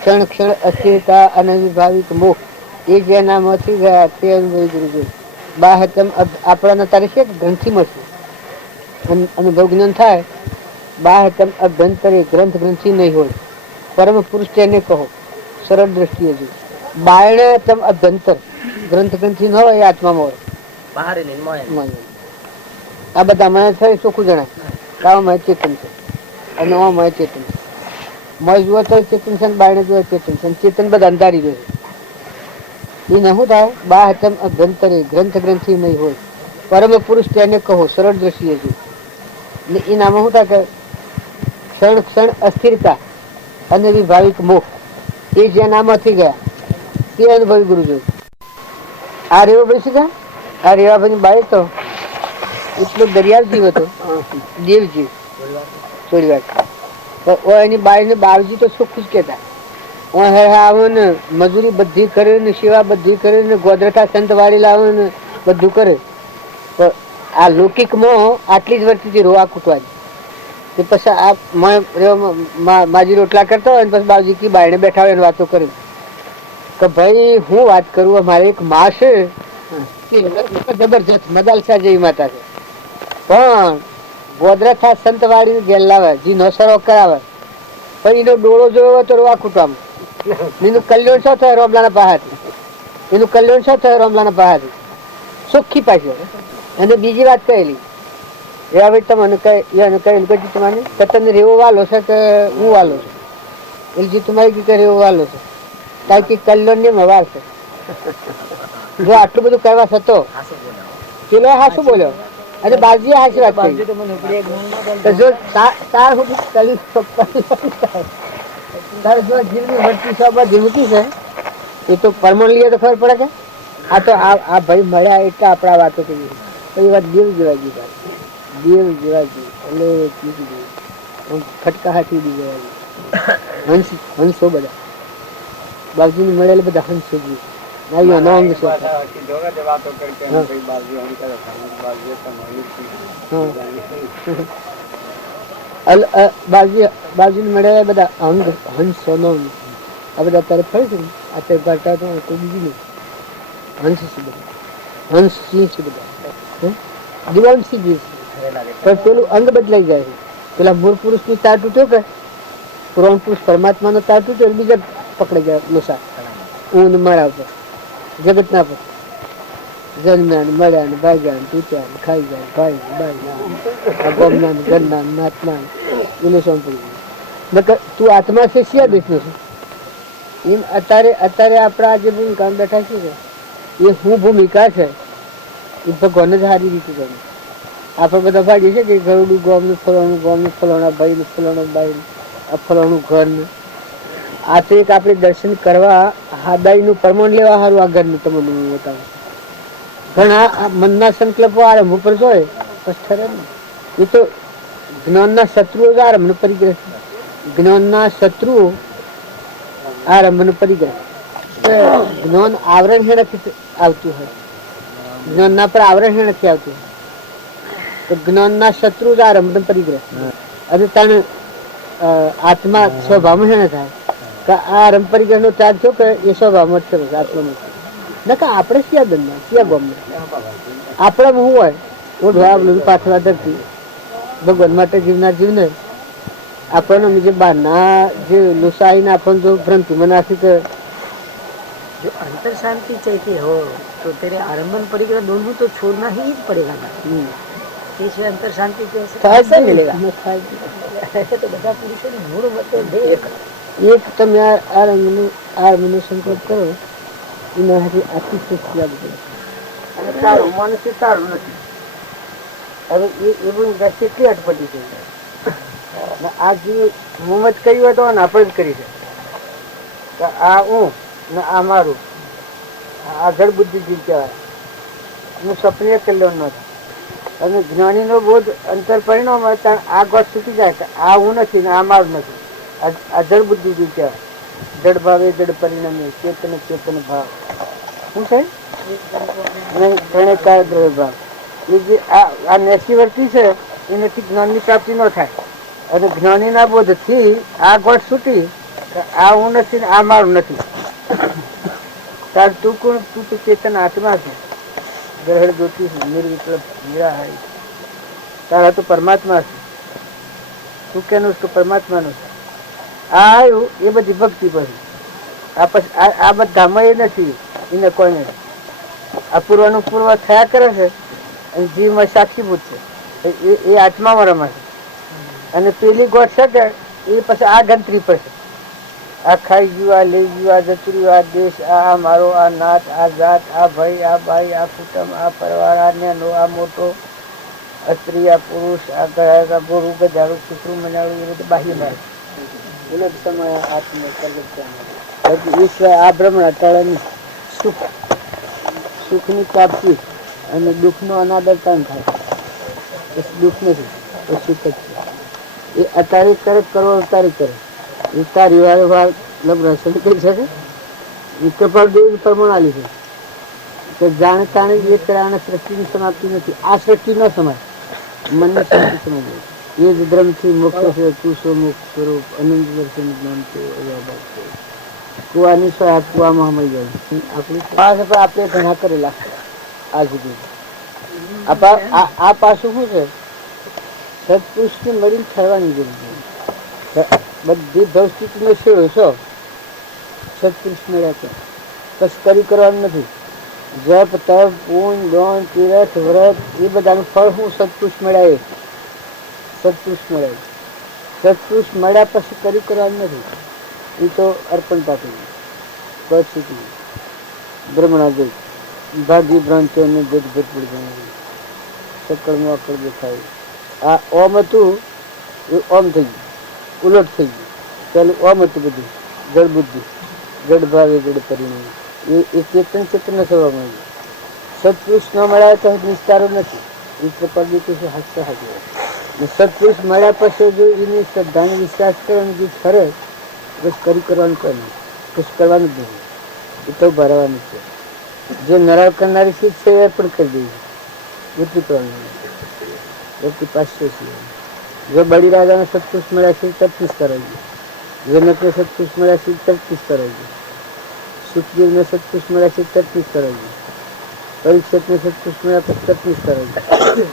ક્ષણ ક્ષણ અસ્થિરતા અને વિભાવિક મોહ એ જેનામાંથી ગયા તે અનુભવી ગુરુજી. બાહ્યતમ આપણાના તારે છે ગ્રંથિ મળશે અનુભવ જ્ઞાન થાય. બાહ્યતમ અભ્યંતરે ગ્રંથ ગ્રંથિ નહીં હોય. પરમ પુરુષ તેને કહો સરળ દ્રષ્ટિએ જો. બાયણતમ અભ્યંતર ગ્રંથ ગ્રંથિ ન હોય એ આત્મામાં હોય. આ બધા મને થાય ચોખ્ખું જણાય કામાં ચેતન છે અને ઓમાં ચેતન છે. મય જુઓ તો ચેતન છે, બાયણે જુઓ ચેતન છે. ચેતન બધા અંધારી ગયું એ ન શું થાય. બાહ્યતમ અભ્યંતરે ગ્રંથ ગ્રંથિ નહીં હોય. પરમ પુરુષ તેને કહો સરળ દ્રષ્ટિએ જો. એનામાં શું થાય કે ક્ષણ ક્ષણ અસ્થિરતા અને વિભાવિક મોહ એ જેનામાંથી ગયા તે અનુભવી ગુરુજી. આ રેવો બેસી ગયા, આ રેવાભાઈ બાઈ તો એટલો દરિયાળ જીવ હતો, દેવજીવ થોડી વાર એની બાઈ ને બાવજી તો શું ખુશ કેતા આવે ને મજૂરી બધી કરે ને સેવા બધી કરે ને ગોદરઠા સંત વાળી લાવે ને બધું કરે. પણ આ લૌકિક માં આટલી જ વર્તી રોવા કૂટવાની. પછી આ માજી રોટલા કરતા હોય પછી બાવજી કી બાયણે બેઠા હોય વાતો કરે કે ભાઈ હું વાત કરું, મારે એક માં છે જબરજસ્ત મદાલસા જેવી માતા છે, પણ ગોદરઠા સંત વાળી ઘેર લાવે જી નોસરો કરાવે પણ એનો ડોળો જોયો તો રોવા કૂટવામાં. એનું કલ્યાણ શું થાય રોમલાના પહાડથી, એનું કલ્યાણ શું થાય રોમલાના પહાડથી સુખી પાછી. અને બીજી વાત કહેલી એવા ભાઈ તમને કહેલું કે તમારે તને રેવો વાલો છે કે હું વાલો છું, એટલે જે તમારી રીતે રેવો વાલો છે કારણ કે કલ્યાણ ને મવાર છે. જો આટલું બધું કહેવા થતો પેલો હાશું બોલ્યો અને બાજી હાચી વાત કરી. જો તાર જો જીવની વર્તી જીવતી છે એ તો પરમણ લઈએ તો ખબર પડે કે આ તો આ ભાઈ મળ્યા એટલે આપણા વાતો કરી. એ વાત દેવ જેવા જી દેવ જેવા જી એટલે ખટકા હાથી દી જેવા હંસ હંસો બધા બાવજીને મળેલા બધા હંસો જી નોંગ છે. બાવજીને મળેલા બધા અંગ હંસો નોંગ આ બધા અત્યારે ફરે છે ને અત્યારે કરતા તો કોઈ બીજું નહીં. હંસ છે બધા, હંસ સિંહ છે બધા, દિવાંશી જીવ છે. પણ પેલું અંગ બદલાઈ જાય છે. પેલા મૂળ પુરુષ ની તાર તૂટ્યો કે પુરાણ પુરુષ પરમાત્મા નો તાર તૂટ્યો બીજા પકડાઈ જાય લોસા ઊન મારા પર જગત ના પર જન્મ્યા ને મળ્યા ને ભાગ્યા ને તૂટ્યા ને ખાઈ જાય ભાઈ બાઈ ગોમના ઘરના નાતના એને સોંપડી જાય. તું આત્મા છે શિયા દેશ નો છું એમ અત્યારે આપણા જે ભૂમિકા બેઠા છે એ હું ભૂમિકા છે એ ભગવાન જ સારી રીતે ગમે. આપણે બધા ભાગીએ છે કે ઘરડું ગોમનું ફલાણા ભાઈ ને ફલાણા બાઈ આ ફલાણું ઘર ને આ તો એક આપણે દર્શન કરવા હાદાઈ નું પરમાણ લેવા સારું આ ઘરનું તમને બતાવું. ઘણા મનના સંકલ્પો આરંભ ઉપર જોઈએ બસ ઠરે ને એ તો જ્ઞાનના શત્રુઓ જ આરંભ નો પરિગ્રહ. જ્ઞાનના શત્રુઓ આરંભ નો પરિગ્રહ. જ્ઞાન આવરણ હેણાથી આવતું હોય, જ્ઞાનના પર આવરણ હેણાથી આવતું હોય તો જ્ઞાનના શત્રુ જ આરંભ નો પરિગ્રહ. અને તને આત્મા સ્વભાવમાં હેણા થાય કે આ આરંભ પરિગ્રહ નો ત્યાગ થયો કે એ સ્વભાવમાં જ થયો આત્મામાં. ના કે આપણે ક્યાં દંડા ક્યાં ગમના આપણામાં શું હોય ઓઢવા પાછળ ધરતી ભગવાન માટે જીવનાર જીવને આપણને જે બહારના જે લુસાઈને આપણને જો ભ્રંતિમાં નાખી કે जो अंतर शांति चाहिए हो तो तेरे आरंभन परिग्रह दोनों तो छोड़ना ही पड़ेगा ना. इससे अंतर शांति कैसे मिलेगा? ऐसे तो બધા પુરુષોની મૂળ વચ્ચે એક તમે આરંભનો સંકલ્પ કરો એના હાથે આખી સૃષ્ટિ આવી પડે અને તારું મનુષ્ય તારું નથી. હવે એવું કેટલી અટપટી છે. આ જે મોહમ્મદ કર્યું હોય તો આપણે જ કરી છે કે આ હું ને આ મારું આ જળ બુદ્ધિ જીવ કહેવાય. હું સપને કલ્યાણ ન થાય અને જ્ઞાનીનો બોધ અંતર પરિણામ હોય ત્યારે આ ગોઠ છૂટી જાય કે આ હું નથી ને આ મારું નથી. આ જળ બુદ્ધિ જીવ કહેવાય. જડ ભાવે જડ પરિણામે ચેતન ચેતન ભાવ શું છે નહીં ત્રણેય દ્રવ્ય ભાવ. એ જે આ નેસી વર્તી છે એનાથી જ્ઞાનની પ્રાપ્તિ ન થાય અને જ્ઞાનીના બોધથી આ ગોઠ છૂટી આ હું નથી ને આ મારું નથી. તાર તું કોણ? તું તો ચેતન આત્મા છે. ગ્રહણ જ્યોતિ નિર્વિકલ્પ નિરાહારી. તારા તો પરમાત્મા છે. તું કેનું તો પરમાત્માનું છે. આ આવ્યું એ બધી ભક્તિ પછી આ બધામાં એ નથી એને કોઈ નથી. અપૂર્વનું પૂર્વ થયા કરે છે અને જીવમાં સાક્ષીભૂત છે એ આત્મામાં રમે છે. અને પેલી ગોઠ છે કે એ પછી આ ગંતરી પર છે. આ ખાઈ ગયું, આ લઈ ગયું, આ જતું આ દેશ, આ મારો, આ નાત, આ જાત, આ ભાઈ, આ બાઈ, આ કુટુંબ, આ પરિવાર, આ નેનો, આ મોટો, આ સ્ત્રી, આ પુરુષ, આ ગળા, ગોરું, ગજાડું, કૂતરું, મનાડું એ બધું બાહ્ય બાહ્ય એટલે સમય આત્મ ઈશ્વર આ બ્રહ્મણા તળની સુખ સુખની પ્રાપ્તિ અને દુઃખનો અનાદરતા થાય. દુઃખ નથી એ સુખ જ છે. એ અત્યારે કરે કરો અવતારે કરે એ તારી વાર લગ્ન કરી શકે. એ કપાળ દેવી પ્રમાણાલી છે કે જાણે તાણે એ કરાના સૃષ્ટિની સમાપ્તિ નથી. આ સૃષ્ટિ ન સમાય, મનની સૃષ્ટિ સમજ. એ જ ધર્મથી મોક્ષ છે. તું સો મોક્ષ સ્વરૂપ અનંત દર્શન જ્ઞાન છે. કુવાની સહાય કુવામાં મળી જાય. આપણું આપણે ઘણા કરેલા આ સુધી. આ પાછું શું છે? સત્પુરુષને મળીને થવાની જરૂર છે. બધી ભવસ્થિતિનો શેડો છો સત્પુરુષ મળ્યા છે. તસ્કરી કરવાનું નથી. જપ તપ પૂન દોન તીરથ વ્રત એ બધાનું ફળ હું સત્પુરુષ મળ્યા. એ સત્પુરુષ મળ્યા. સત્પુરુષ મળ્યા પછી કરી કરવાનું નથી. એ તો અર્પણ પાઠી પરિસ્થિતિ બ્રહ્મણા જોઈ ભાગી ભ્રાંતિઓ ને ભેદભેદ ગણાવી સકળમાં અકળ દેખાય. આ ઓમ હતું એ ઓમ થઈ ગયું, ઉલટ થઈ ગયું. પેલું ઓમ હતું બધું જળ બુદ્ધિ, જડ ભાવે જડ પરિણામ. એ ચેતન ચેતન થવા માંડ્યું. સત્પુરુષ ન મળ્યા તો નિસ્તારો નથી. એ પ્રકાર છે હાસ્ય હાજર. સત્પુરુષ મળ્યા પછી જો એની શ્રદ્ધાને વિશ્વાસ કરવાનો જે ખરે બસ કરી કરવાનું કોઈ નહીં, કશું કરવાનું જ નહીં. એ તો ભરવાનું છે. જે નરાવ કરનારી ચીજ છે એ પણ કરી દેવી. ઉતરી કરવાનું વ્યક્તિ પાછળ છે. જો બળી રાજાને સત્પુરુષ મળ્યા છે 33 કરાવી. જનકને સત્પુરુષ મળ્યા છે 33 કરાવી. સુખદેવને સત્પુરુષ મળ્યા છે 33 કરાવી. પરીક્ષિતને સત્પુરુષ મળ્યા પછી 33 કરાવી.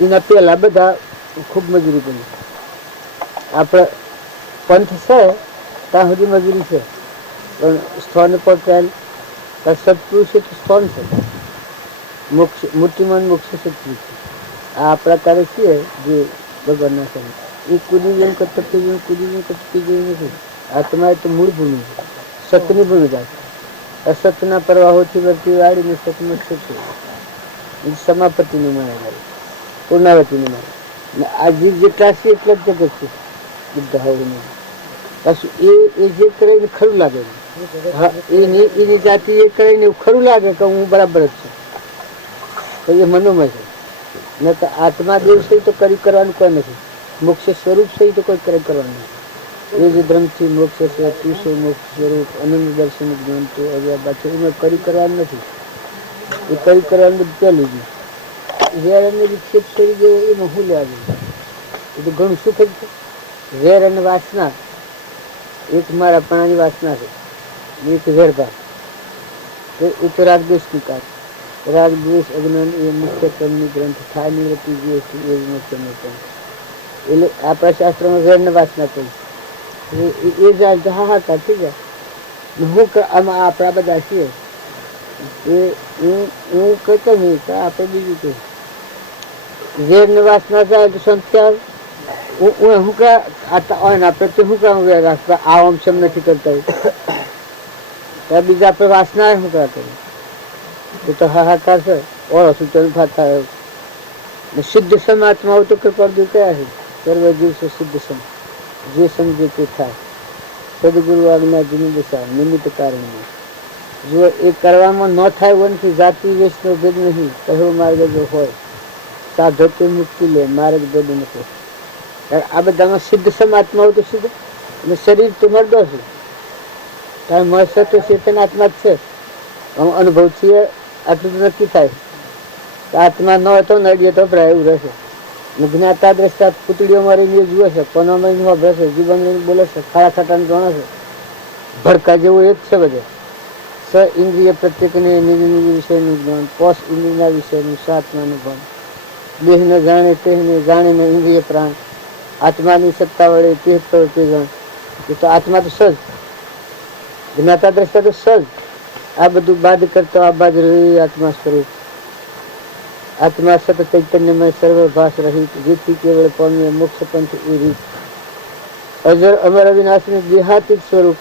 એના પેલા બધા ખૂબ મજૂરી બની. આપણે પંથ છે ત્યાં સુધી મજૂરી છે, પણ સ્થાન પર ત્યાં સત્પુરુષ એટલે સ્થાન છે. મોક્ષ મૂર્તિમાન મોક્ષ સત્પુરુષ છે. આ આપણા કાર્ય છીએ જે ભગવાનના છે એ કુદી જેમ કટકી જેમ કુદી જેમ કટકી જેવું નથી. આત્મા તો મૂળ ભૂમિ છે, સતની ભૂમિ જાય. અસતના પ્રવાહોથી વર્તી વાળીને સતનું છે એ સમાપતિની માને જાય, પૂર્ણાવતીની માને. આ જીવ જેટલા છે એટલા જ જગત છે બધા હવે પાછું એ જે કરે ને ખરું લાગે. હા એની જાતિ એ કરે ને એવું ખરું લાગે કે હું બરાબર જ છું તો એ મનોમય છે. ન તો આત્મા દેવ છે તો કરી કરવાનું કોઈ નથી. મોક્ષ સ્વરૂપ છે તો કોઈ કરી કરવાનું નથી. એ જ ધર્મથી મોક્ષ છે. તુસો મોક્ષ સ્વરૂપ અનંત દર્શન જ્ઞાન તો અવ્યા છે. એમાં કરી કરવાનું નથી. એ કરી કરવાનું બધું ચાલી ગયું. ઝેર અને વિક્ષેપ છોડી દે એમાં શું લેવા જોઈએ? એ તો ઘણું સુખ જ છે. ઝેર અને વાસના એક મારા પણાની વાસના છે, એક ઝેરભાગ એ તો રાગદ્વેષની કાર. રાગ દ્વેષ અજ્ઞાન એ મુખ્ય કર્મની ગ્રંથ થાય નિવૃત્તિ જે છે એ જ મુખ્ય પણ. એટલે આપણા શાસ્ત્રોમાં ઝેર ને વાસના કહી એ જાય તો હાહાકાર થઈ જાય. હું આમાં આપણા બધા છીએ એ હું કહેતો નહીં તો આપણે બીજું કહ્યું ઝેર ને વાસના જાય તો સંખ્યા હું કા આપણે તો શું કામ રાખતા આ અંશમ નથી કરતા ત્યાં બીજા આપણે વાસના શું કરતા એ તો હાહાકાર છે. ઓળો સૂચન થતા સિદ્ધ સમ આત્માઓ તો કૃપાળુ કયા છે? સર્વ જીવ છે સિદ્ધ સમ, જે સમજે તે થાય. સદગુરુ આજ્ઞા જૂની દશા નિમિત્ત કારણમાં. જો એ કરવામાં ન થાય એવું નથી. જાતિ વેશનો ભેદ નહીં. કહ્યો માર્ગ જો હોય સાધો તે મુક્તિ લે માર્ગ ભેદ નથી. આ બધામાં સિદ્ધ સમ આત્માઓ તો સિદ્ધ અને શરીર તો મરદો છે. તારે મળશે તો ચેતન આત્મા જ છે. અનુભવથી આટલું તો નક્કી થાય. આત્મા ન હતો નડીએ તો પ્રાય એવું રહેશે. જ્ઞાતા દ્રષ્ટા પૂતળીઓ મારીને જુએ છે, કોનામાં વાપરે છે, જીવન બોલે છે, ખાડા ખાટાને જાણે છે. ભડકા જેવું એક છે બધે. સ ઇન્દ્રિય પ્રત્યેકને નિજ નિજ વિષયનું જ્ઞાન, પોષ ઇન્દ્રિયના વિષયનું સાતમાનું ભાન. દેહને જાણે તેને જાણે ને ઇન્દ્રિય પ્રાણ. આત્માની સત્તા વડે તે પ્રવૃત્તિ જાણ. એ તો આત્મા તો સજ, જ્ઞાતા દ્રષ્ટા તો સજ. આ બધું બાદ કરતો આ બાદ રહી આત્મા સ્વરૂપ. આત્મા સત ચૈતન્યમય સર્વભાસ રહિત, જેથી કેવળ પામીએ મોક્ષ પંથ એ રીત. અજર અમર અવિનાશનું દેહાતીત સ્વરૂપ,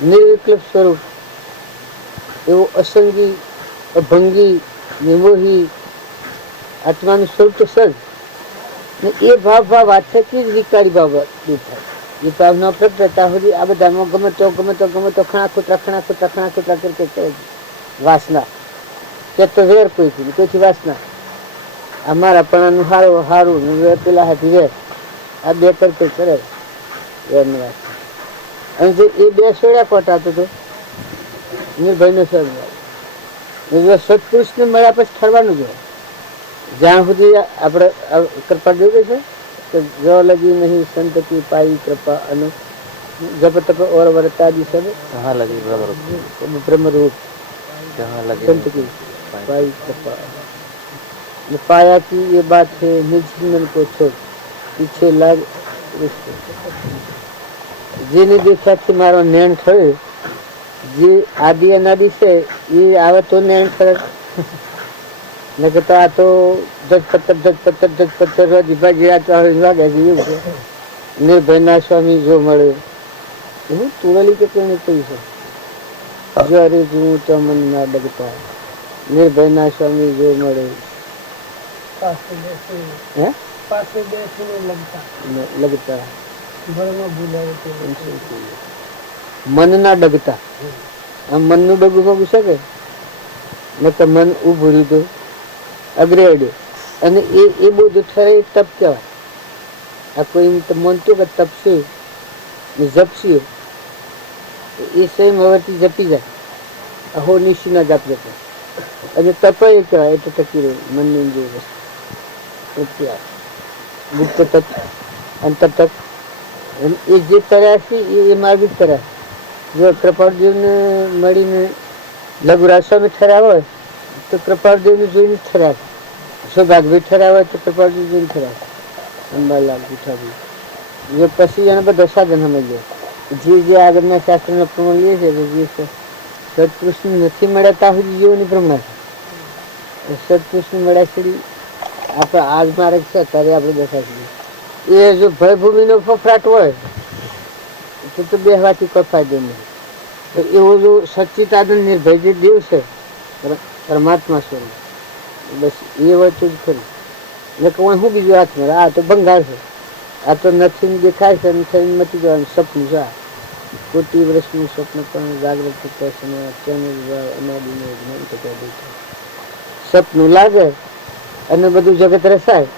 નિર્વિકલ્પ સ્વરૂપ, એવું અસંગી અભંગી નિમોહી આત્માનું સ્વરૂપ તો સજ. ને એ ભાવ આછાથી જ વિકારી ભાવ દૂર થાય. એ ભાવ ન પ્રગટતા સુધી આ બધામાં ગમે તો ખણા ખોતરા કરકે વાસના કે તો વેર કોઈથી વાસના અમારા પણ હારું હારું પેલા હાથી વેર આ બે કરતે કરે વેરની વાત. અને જે એ બે સોળ્યા કોટા હતો નિર્ભયનો સ્વર્ગ સત્પુરુષને મળ્યા પછી ઠરવાનું જોઈએ. જ્યાં સુધી આપણે કૃપા જોઈ છે કે જો લગી નહીં સંત કી પાઈ કૃપા અનુ જપ તપ और वर्तादि सब कहाँ लगी ब्रह्म रूप जहाँ लगे संत की पाई कृपा पाया की ये बात है निज मन को छोड़ पीछे लाग જેને દેખ્યાથી મારો નયન થયો જે આદિ અનાદિ છે એ આવે તો નયન થયો ને કહેતા આ તો ધજ પત્તર રોજ ભાગીરાતા હોય વાગે છે એવું છે. નિર્ભયના સ્વામી જો મળે એવું તુરલી કે કેને કહ્યું છે જો અરે જું તો મન ના ડગતા નિર્ભયના સ્વામી જો મળે હે લગતા મન ના ડગતા આમ મનનું ડગું પગું શકે ને તો મન ઉભું રહ્યું અગ્રે અડ્યો અને એ બધું ઠરે તપ કહેવાય. આ કોઈ માનતું કે તપશે ને જપશે એ સ્વયં હવેથી જપી જાય અહો નિશી ના જાપ જતા અને તપ એ કહેવાય એટલે ટકી રહ્યું મનની જે વસ્તુ ગુપ્ત તપ અંતર તપ એ જે કર્યા છે એ માર્ગ જ કર્યા. જો કૃપાળદેવને મળીને લઘુરાજ સ્વામી ઠર્યા હોય તો કૃપાળદેવને જોઈને જ ઠર્યા. સૌભાગભાઈ ઠર્યા હોય તો કૃપાળદેવ જોઈને ઠર્યા. અંબાલાલ ગુઠાભાઈ જો પછી એને બધા સાધન સમજ જે જે આગળના શાસ્ત્રના પ્રમાણ લે છે જે સત્પુરુષને નથી મળ્યા ત્યાં સુધી જીવોની પ્રમાણ છે. સત્પુરુષને મળ્યા સુધી આપણે આજ મારે છે અત્યારે આપણે દશા છીએ. એ જો ભયભૂમિનો ફફડાટ હોય તો બેહવાથી કોઈ ફાયદો નહીં. તો એવો જો સચ્ચિદાનંદ નિર્ભય જે દેવ છે પરમાત્મા સ્વરૂપ બસ એ હોય તો જ ખરું. એટલે કોઈ શું બીજું હાથમાં આ તો ભંગાર છે આ તો નથી દેખાય છે નથી મતી જવાનું સપનું છે. કોટી વર્ષનું સ્વપ્ન પણ જાગૃત સપનું લાગે અને બધું જગત રસાય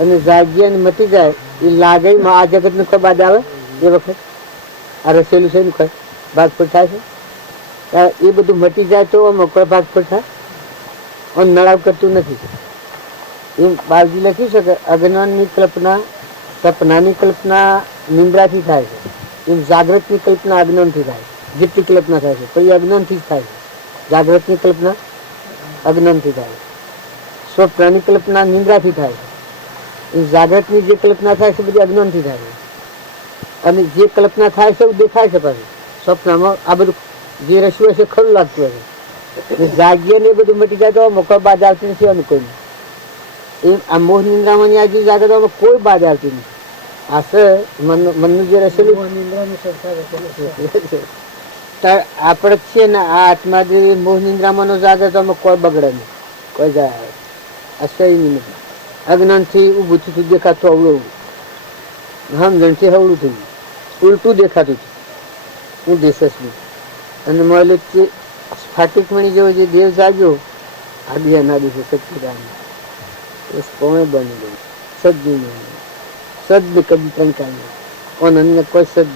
અને જાગ્યા ને મટી જાય એ લાગે આ જગત ને કોઈ બાદ આવે એ વખત આ રસેલું છે ને કોઈ ભાગફોડ થાય છે એ બધું મટી જાય તો કોઈ ભાગફોડ થાય અને નળાવ કરતું નથી. એમ બાવજી લખી શકે અજ્ઞાનની કલ્પના સપનાની કલ્પના નિંદ્રાથી થાય છે એમ જાગૃતની કલ્પના અજ્ઞાનથી થાય. જેટલી કલ્પના થાય છે તો એ અજ્ઞાનથી જ થાય છે. જાગૃતની કલ્પના અજ્ઞાનથી થાય છે. સ્વપ્નની કલ્પના નિંદ્રાથી થાય છે. એ જાગૃતની જે કલ્પના થાય છે બધી અજ્ઞાનથી થાય છે. અને જે કલ્પના થાય છે એ દેખાય છે પાછું સ્વપ્નમાં આ બધું જે રસ્યું હશે ખરું લાગતું હશે. જાગ્યા ને એ બધું મટી જાય તો મોકો બાદ આવતી નથી અને કોઈ એમ આ મોહ નિંદ્રામાં આ જે જાગૃતમાં કોઈ બાદ આવતી નથી. આ સર મનનું જે રસેલું આપણે છીએ ને આ આત્મા જે મોહ નિંદ્રામાં જાગૃતમાં કોઈ બગડે નહીં કોઈ જાય આ સહી નહીં. અજ્ઞાનથી ઊભું થયું દેખાતું અવળું સમજણથી હવળું થયું ઉલટું દેખાતું હતું હું દેશસ્મી અને મળે તે સ્ફાટિક મણી જેવો જે દેવ જાગ્યો આ બે ના દિવસે સચ્ચિદાન કોણે બની ગયું સજ્જુ સદ કદી ત્રણ કામ કોણ અન્ય કોઈ સદ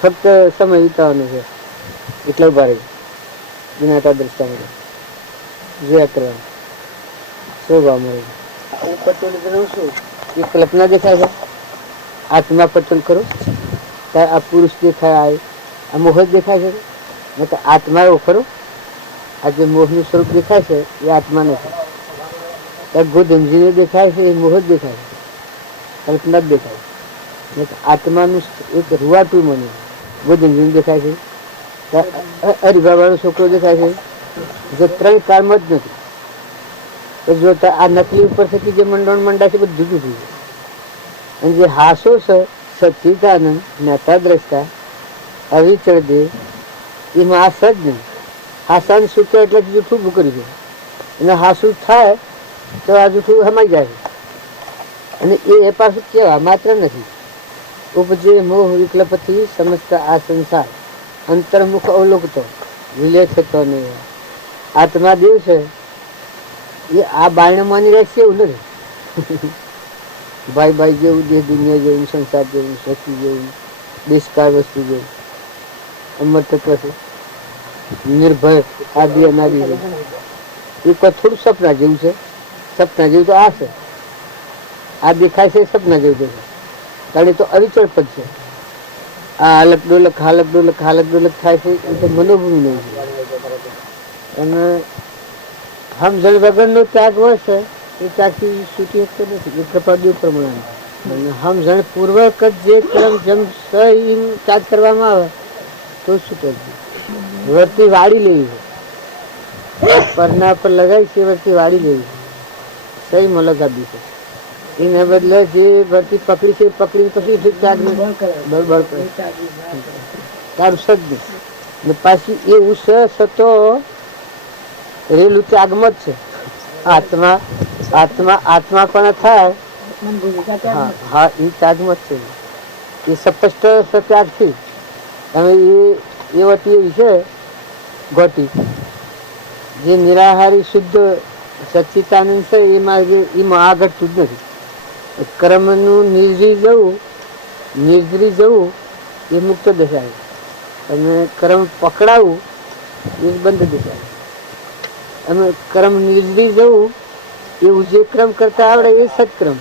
ફક્ત સમય વિતાવવાનો છે એટલે ઉભા રહી વિનાતા દ્રષ્ટા મળે જોયા કરવાનું શોભા મળે. પટોલ શું એ કલ્પના દેખાય છે આત્મા પટોલ કરો ત્યારે આ પુરુષ દેખાય આ મોહ જ દેખાય છે ને તો આત્મા એવો ખરો આ જે મોહનું સ્વરૂપ દેખાય છે એ આત્મા નથી. ગોધમજીને દેખાય છે એ મોહ જ દેખાય છે કલ્પના જ દેખાય છે. આત્માનું એક રૂવાટું મને ગોધમજીને દેખાય છે હરિભાવાનો છોકરો દેખાય છે જે ત્રણ કાળમાં જ નથી. જો આ નકલી ઉપર થકી જે મંડળ મંડા છે બધું જુદું થયું અને જે હાસો છે સચ્ચિદાનંદ જ્ઞાતા દ્રષ્ટા અવિચળ દેવ એમાં આ સજ નહીં. હાસાને સૂચે એટલે જૂઠું ઉભું કરી દે અને હાસું થાય તો આ જૂઠું હમાઈ જાય અને એ પાછું કેવા માત્ર નથી. ઉપજે મોહ વિકલ્પથી સમજતા આ સંસાર અંતર્મુખ અવલોકતો વિલેખ તો નહીં આત્મા દેવ છે એ આ બાયણે માની રહેશે એવું નથી. ભાઈ ભાઈ જેવું, દેહ દુનિયા જેવું, સંસાર જેવું, શક્તિ જેવું, દેશકાળ વસ્તુ જેવું અમર તત્વ છે, નિર્ભય આદિ અનાદિ છે. એ કોઈ થોડું સપના જેવું છે. સપના જેવું તો આ છે, આ દેખાય છે સપના જેવું દેખાય, કારણ એ તો અવિચળ પદ છે. આ હાલક ડોલક હાલક ડોલક હાલક ડોલક થાય છે એ તો મનોભૂમિ નહીં છે. અને સમજણ વગરનો ત્યાગ છે એ ત્યાગથી છૂટી શકતો નથી. એ કૃપાદેવ પ્રમાણે અને સમજણ પૂર્વક જ જે ક્રમ જેમ સહી ત્યાગ કરવામાં આવે તો છૂટે. વર્તી વાળી લેવી છે, પરના પર લગાવી છે વર્તી વાળી લેવી છે, સહી મલક આપી છે. એના બદલે જે વર્તી પકડી છે પકડી પછી ત્યાગ બળબળ કરે તારું સદ ને પાછી એ ઉસ સતો રેલું ત્યાગમાં જ છે. આત્મા આત્મા આત્મા પણ થાય હા એ ત્યાગમાં જ છે. એ સ્પષ્ટ ત્યાગથી તમે એ વતી એવી છે ગોટી જે નિરાહારી શુદ્ધ સચ્ચિતાનંદ છે એ માર્ગે એમાં આગળ જ નથી. કર્મનું નિર્જરી જવું એ મુક્ત દશા અને કર્મ પકડાવું એ બંધ દશા. અને કર્મ નિર્જરી જવું એવું જે ક્રમ કરતા આવડે એ સત્ક્રમ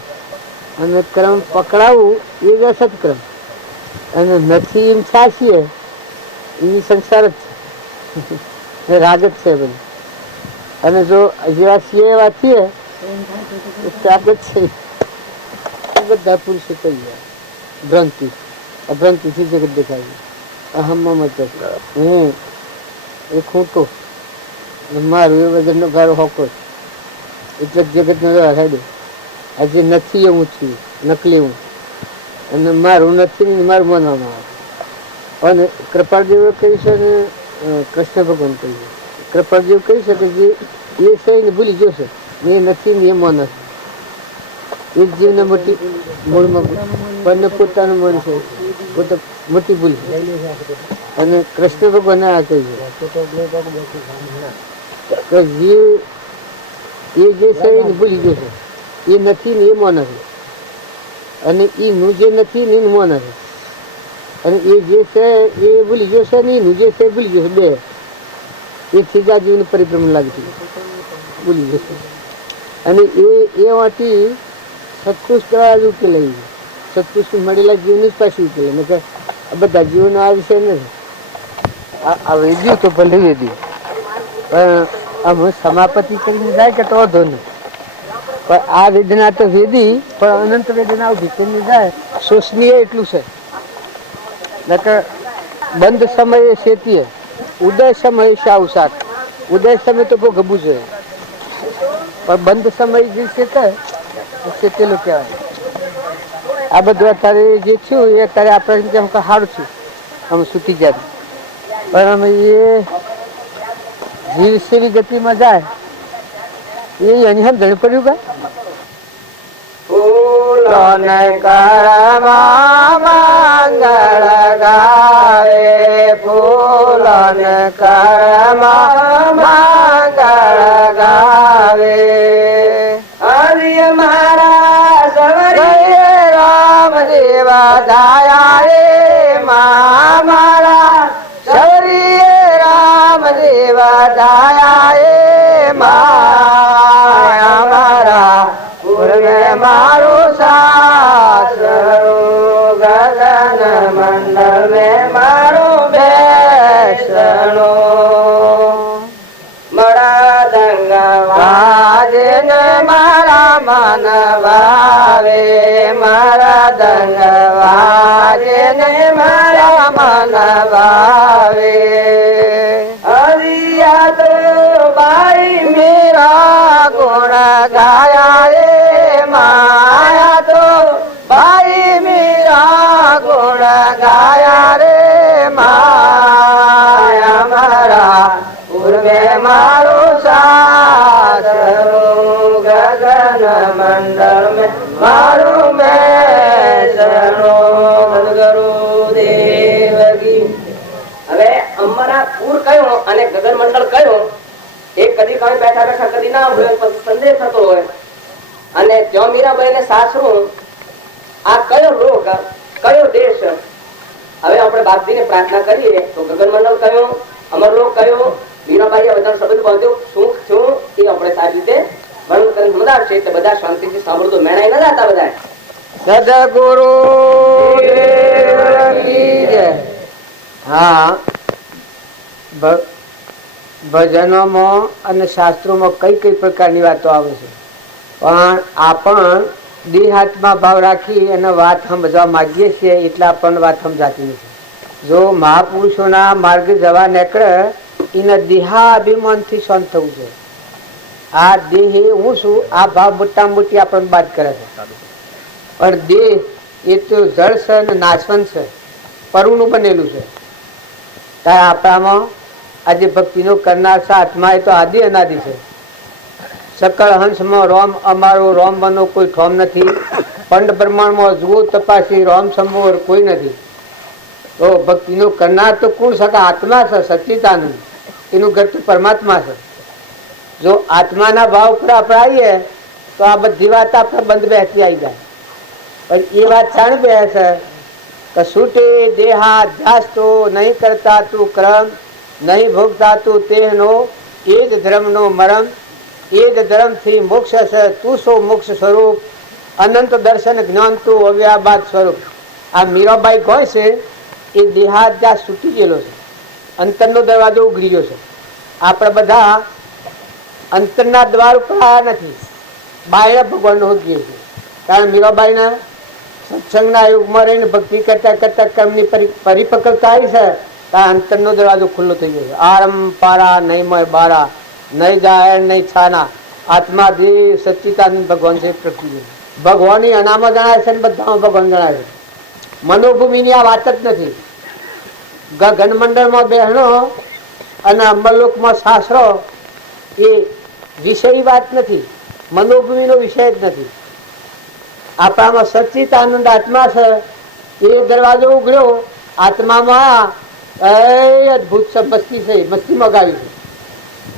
અને ક્રમ પકડાવું એ જ અસત્ક્રમ. અને નથી એમ છાસીએ એ સંસાર જ છે, રાગ જ છે બધું. અને જો જેવા છીએ એવા છીએ ત્યાગ જ છે. બધા પુરુષો કહી ગયા ભ્રાંતિ અભ્રાંતિથી જગત દેખાય. અહમ મત હું એ ખોટો મારું એ વગરનો ગારો હોકો એટલે જગતનો વ્યવહાર હેડે. આજે નથી એવું છું નકલી હું અને મારું નથી ને મારું માનવામાં આવે. અને કૃપાળદેવે કહ્યું છે ને કૃષ્ણ ભગવાન કહ્યું છે. કૃપાળદેવ કહી શકે જે એ સહીને ભૂલી જશે ને એ નથી ને એ માને છે. એક જીવને મોટી મૂળમાં પણ પોતાનું મન છે પોતે મોટી ભૂલ છે. અને કૃષ્ણ ભગવાને આ કહ્યું કે જીવ એ જે છે એને ભૂલી જશે એ નથી ને એ માને છે. અને એનું જે નથી ને એને માને છે. અને એ જે છે એ ભૂલી જશે ને એનું જે છે ભૂલી જશે. બે એકથી જ આ જીવનું પરિભ્રમણ લાગતું ભૂલી જશે. અને એ વાંટી સત્પુરુષ કરવા જ ઉકેલાઈ સત્પુરુષ મળેલા જીવની જ પાછી ઉકેલે ને કે બધા જીવનો આ વિષય નથી. આ વેદ્યું તો ભલે વેદ્યું પણ આમ સમાપતિ કરીને જાય કે તો વાંધો નહીં. પણ આ વેદના તો વેદી પણ અનંત વેદના ઉભી કરીને જાય શોષનીય એટલું છે. કે બંધ સમયે શેતીએ ઉદય સમયે શાવ શાક. ઉદય સમય તો બહુ ગબું જોઈએ પણ બંધ સમય જે શેતે શેતેલું કહેવાય. આ બધું અત્યારે જે થયું એ અત્યારે આપણે જેમ કે સારું છું અમે સૂતી જાય પણ અમે એ જીવ સેવી ગતિમાં જાય એ એની સમજણ પડ્યું કે ફૂલોન કરમાં મંગળ ગાવે ફૂલોન કરમાં મંગળ ગાવે. હરિ મારા સવરી રામ દેવા દાયા રે મારા સવરી રામ દેવા દાયા રે મારા પૂર્વે મારું સાસરું ગગન મંડળ મેં મારું બેસણું મારા દંગવાજે મારા મન ભાવે મારા દંગવાજે મારા મન ભાવે. હરિયા તો બાઈ મેરા ગુણ ગાયા રે માયા તો ભાઈ મેરા ગુણ ગાયા રે માયા મારા પૂર્વે મારું સાસરું ગગન મંડળ મેં મારું બેસણું ગુરુદેવ કી. હવે અમારા પૂર કયો અને ગગન મંડળ કયો એ કદી કાંઈ બેઠા બેઠા કદી ના હોય, પછી સંદેહ થતો હોય અને ત્યાં મીરાબાઈ ને સાસરું આ કયો લોક કયો દેશ. હવે આપણે બાપજી ને પ્રાર્થના કરીએ તો ગગનમંડળ કયો, અમરલોક કયો, મીરાબાઈએ બધા શબ્દ બાંધ્યો શું શું એ આપણે સારી રીતે વર્ણન કરીને સમજાવશે એટલે બધા શાંતિથી સાંભળતો મેણાઈ ન જાતા બધા. સદગુરુ દેવ કી જય. હા, ભજનોમાં અને શાસ્ત્રોમાં કઈ કઈ પ્રકારની વાતો આવે છે, પણ આપણ દેહાત્મા ભાવ રાખી અને વાત સમજવા માગીએ છીએ એટલે આપણને વાત સમજાતી નથી. જો મહાપુરુષોના માર્ગ જવા નીકળે એને દેહાભિમાનથી શાંત થવું છે. આ દેહ હું છું આ ભાવ મોટા મોટી આપણને બાદ કરે છે. પણ દેહ એ તો જળ છે અને નાશવંત છે, પરુનું બનેલું છે. ત્યારે આપણામાં આજે ભક્તિનો કરનાર છે આત્મા એ તો આદિ અનાદિ છે. સકળ હંસમાં રોમ અમારો રોમ બનો કોઈ ઠોમ નથી, પંડ બ્રહ્માંડમાં જુઓ તપાસી રોમ સમોર કોઈ નથી. તો ભક્તિનો કરનાર તો કોણ છે? આત્મા છે, સચ્ચિદાનંદ. એનું ઘર તો પરમાત્મા છે. જો આત્માના ભાવ ઉપર આપણે આવીએ તો આ બધી વાત આપણે બંધ બેસતી આવી જાય. પણ એ વાત જાણ બે છે કે છૂટે દેહાધ્યાસ તો નહીં કરતા તું ક્રમ, નહીં ભોગતા તું તેહનો, એ જ ધર્મનો મરમ, એ જ ધર્મથી મોક્ષ છે, તું સો મોક્ષ સ્વરૂપ, અનંત દર્શન જ્ઞાન તું અવ્યાબાદ સ્વરૂપ. આ મીરાબાઈ કોઈ છે એ દેહાધ્યાસ છૂટી ગયેલો છે, અંતરનો દરવાજો ઉઘડી ગયો છે. આપણે બધા અંતરના દ્વાર ઉપર આવ્યા નથી, બાહ્ય ભગવાનનો હોઈએ છીએ. કારણ મીરાબાઈના સત્સંગના યુગમાં રહીને ભક્તિ કરતા કરતા કર્મની પરિપક્વતા આવી છે ત્યાં અંતરનો દરવાજો ખુલ્લો થઈ ગયો છે. આરમ પારા નહીં મય બારા, નહીં જાય નહીં છાના, આત્મા દેહ સચ્ચિદાનંદ ભગવાન છે. પ્રકૃતિ ભગવાનની અનામાં જણાય છે અને બધામાં ભગવાન જણાય છે. મનોભૂમિની આ વાત જ નથી. ગગનમંડળમાં બહેનો અને અમરલોકમાં સાસરો એ વિષય વાત નથી, મનોભૂમિનો વિષય જ નથી. આપણામાં સચ્ચિદાનંદ આત્મા છે, એ દરવાજો ઉઘડ્યો, આત્મામાં અદભુત મસ્તી છે, મસ્તી મગાવી છે.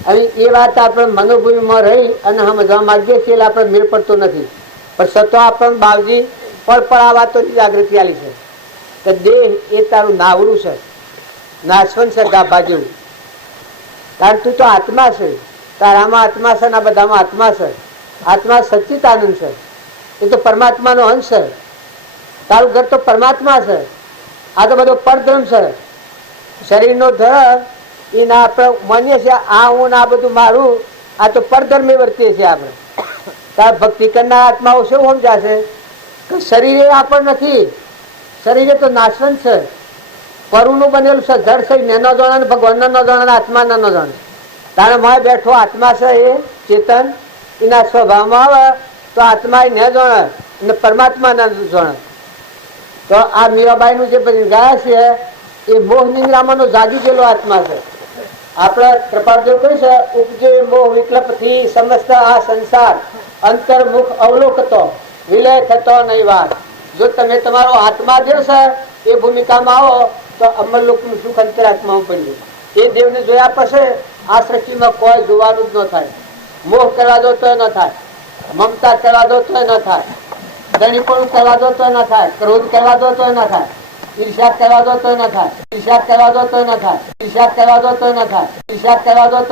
અને એ વાત આપણે મનોભૂમિમાં રહી અને સમજવા માંગીએ છીએ એટલે આપણે મેળ પડતો નથી. પણ સતો આપણને બાવજી પણ આ વાતોની જાગૃતિ આલી છે કે દેહ એ તારું નાવડું છે, નાશવંત છે ગાભા જેવું. કારણ તું તો આત્મા છે, તારામાં આત્મા છે ને આ બધામાં આત્મા છે. આત્મા સચ્ચિદાનંદ છે, એ તો પરમાત્માનો અંશ છે. તારું ઘર તો પરમાત્મા છે, આ તો બધો પરધર્મ છે. શરીરનો ધર્મ એના આપણે માનીએ છીએ, આ હું ને આ બધું મારું, આ તો પરધર્મે વર્તીએ છીએ આપણે. તાર ભક્તિ કરનાર આત્માઓ શું સમજાશે કે શરીરે આપણ નથી, શરીરે તો નાશવંત છે, પરુનું બનેલું છે, જળ છે, નેનો જાણે ને ભગવાનનો ન જાણે, આત્મા ન જાણે. તારે માય બેઠો આત્મા છે એ ચેતન, એના સ્વભાવમાં આવે તો આત્મા એ ન જાણે અને પરમાત્મા ન જાણે. તો આ મીરાબાઈ નું જે બધી ગયા છે એ મોહ નિંદ્રામાંનો જાગી ગયેલો આત્મા છે. આપણે કૃપાદેવ કહે છે ઉપજે મોહ વિકલ્પ થી સમસ્ત આ સંસાર અંતર્મુખ અવલોકતો વિલય થતો નહીં વાત. જો તમે તમારો આત્મા દેવ છે એ ભૂમિકામાં આવો તો અમરલોકનું સુખ અંતરાત્મામાં પડ્યું. એ દેવને જોયા પછી આ સૃષ્ટિમાં કોઈ જોવાનું જ ન થાય. મોહ કરવા દો તો ન થાય, મમતા કરવા દો તો ન થાય, ધણીપણું કરવા દો તો ન થાય, ક્રોધ કરવા દો તો ન થાય, ઈર્ષા કરવા દો તો ન થાય, ઈર્ષા કરવા દો તો ન થાય, ઈર્ષા કરવા દો તો ન થાય, ઈર્ષા કરવા દો તો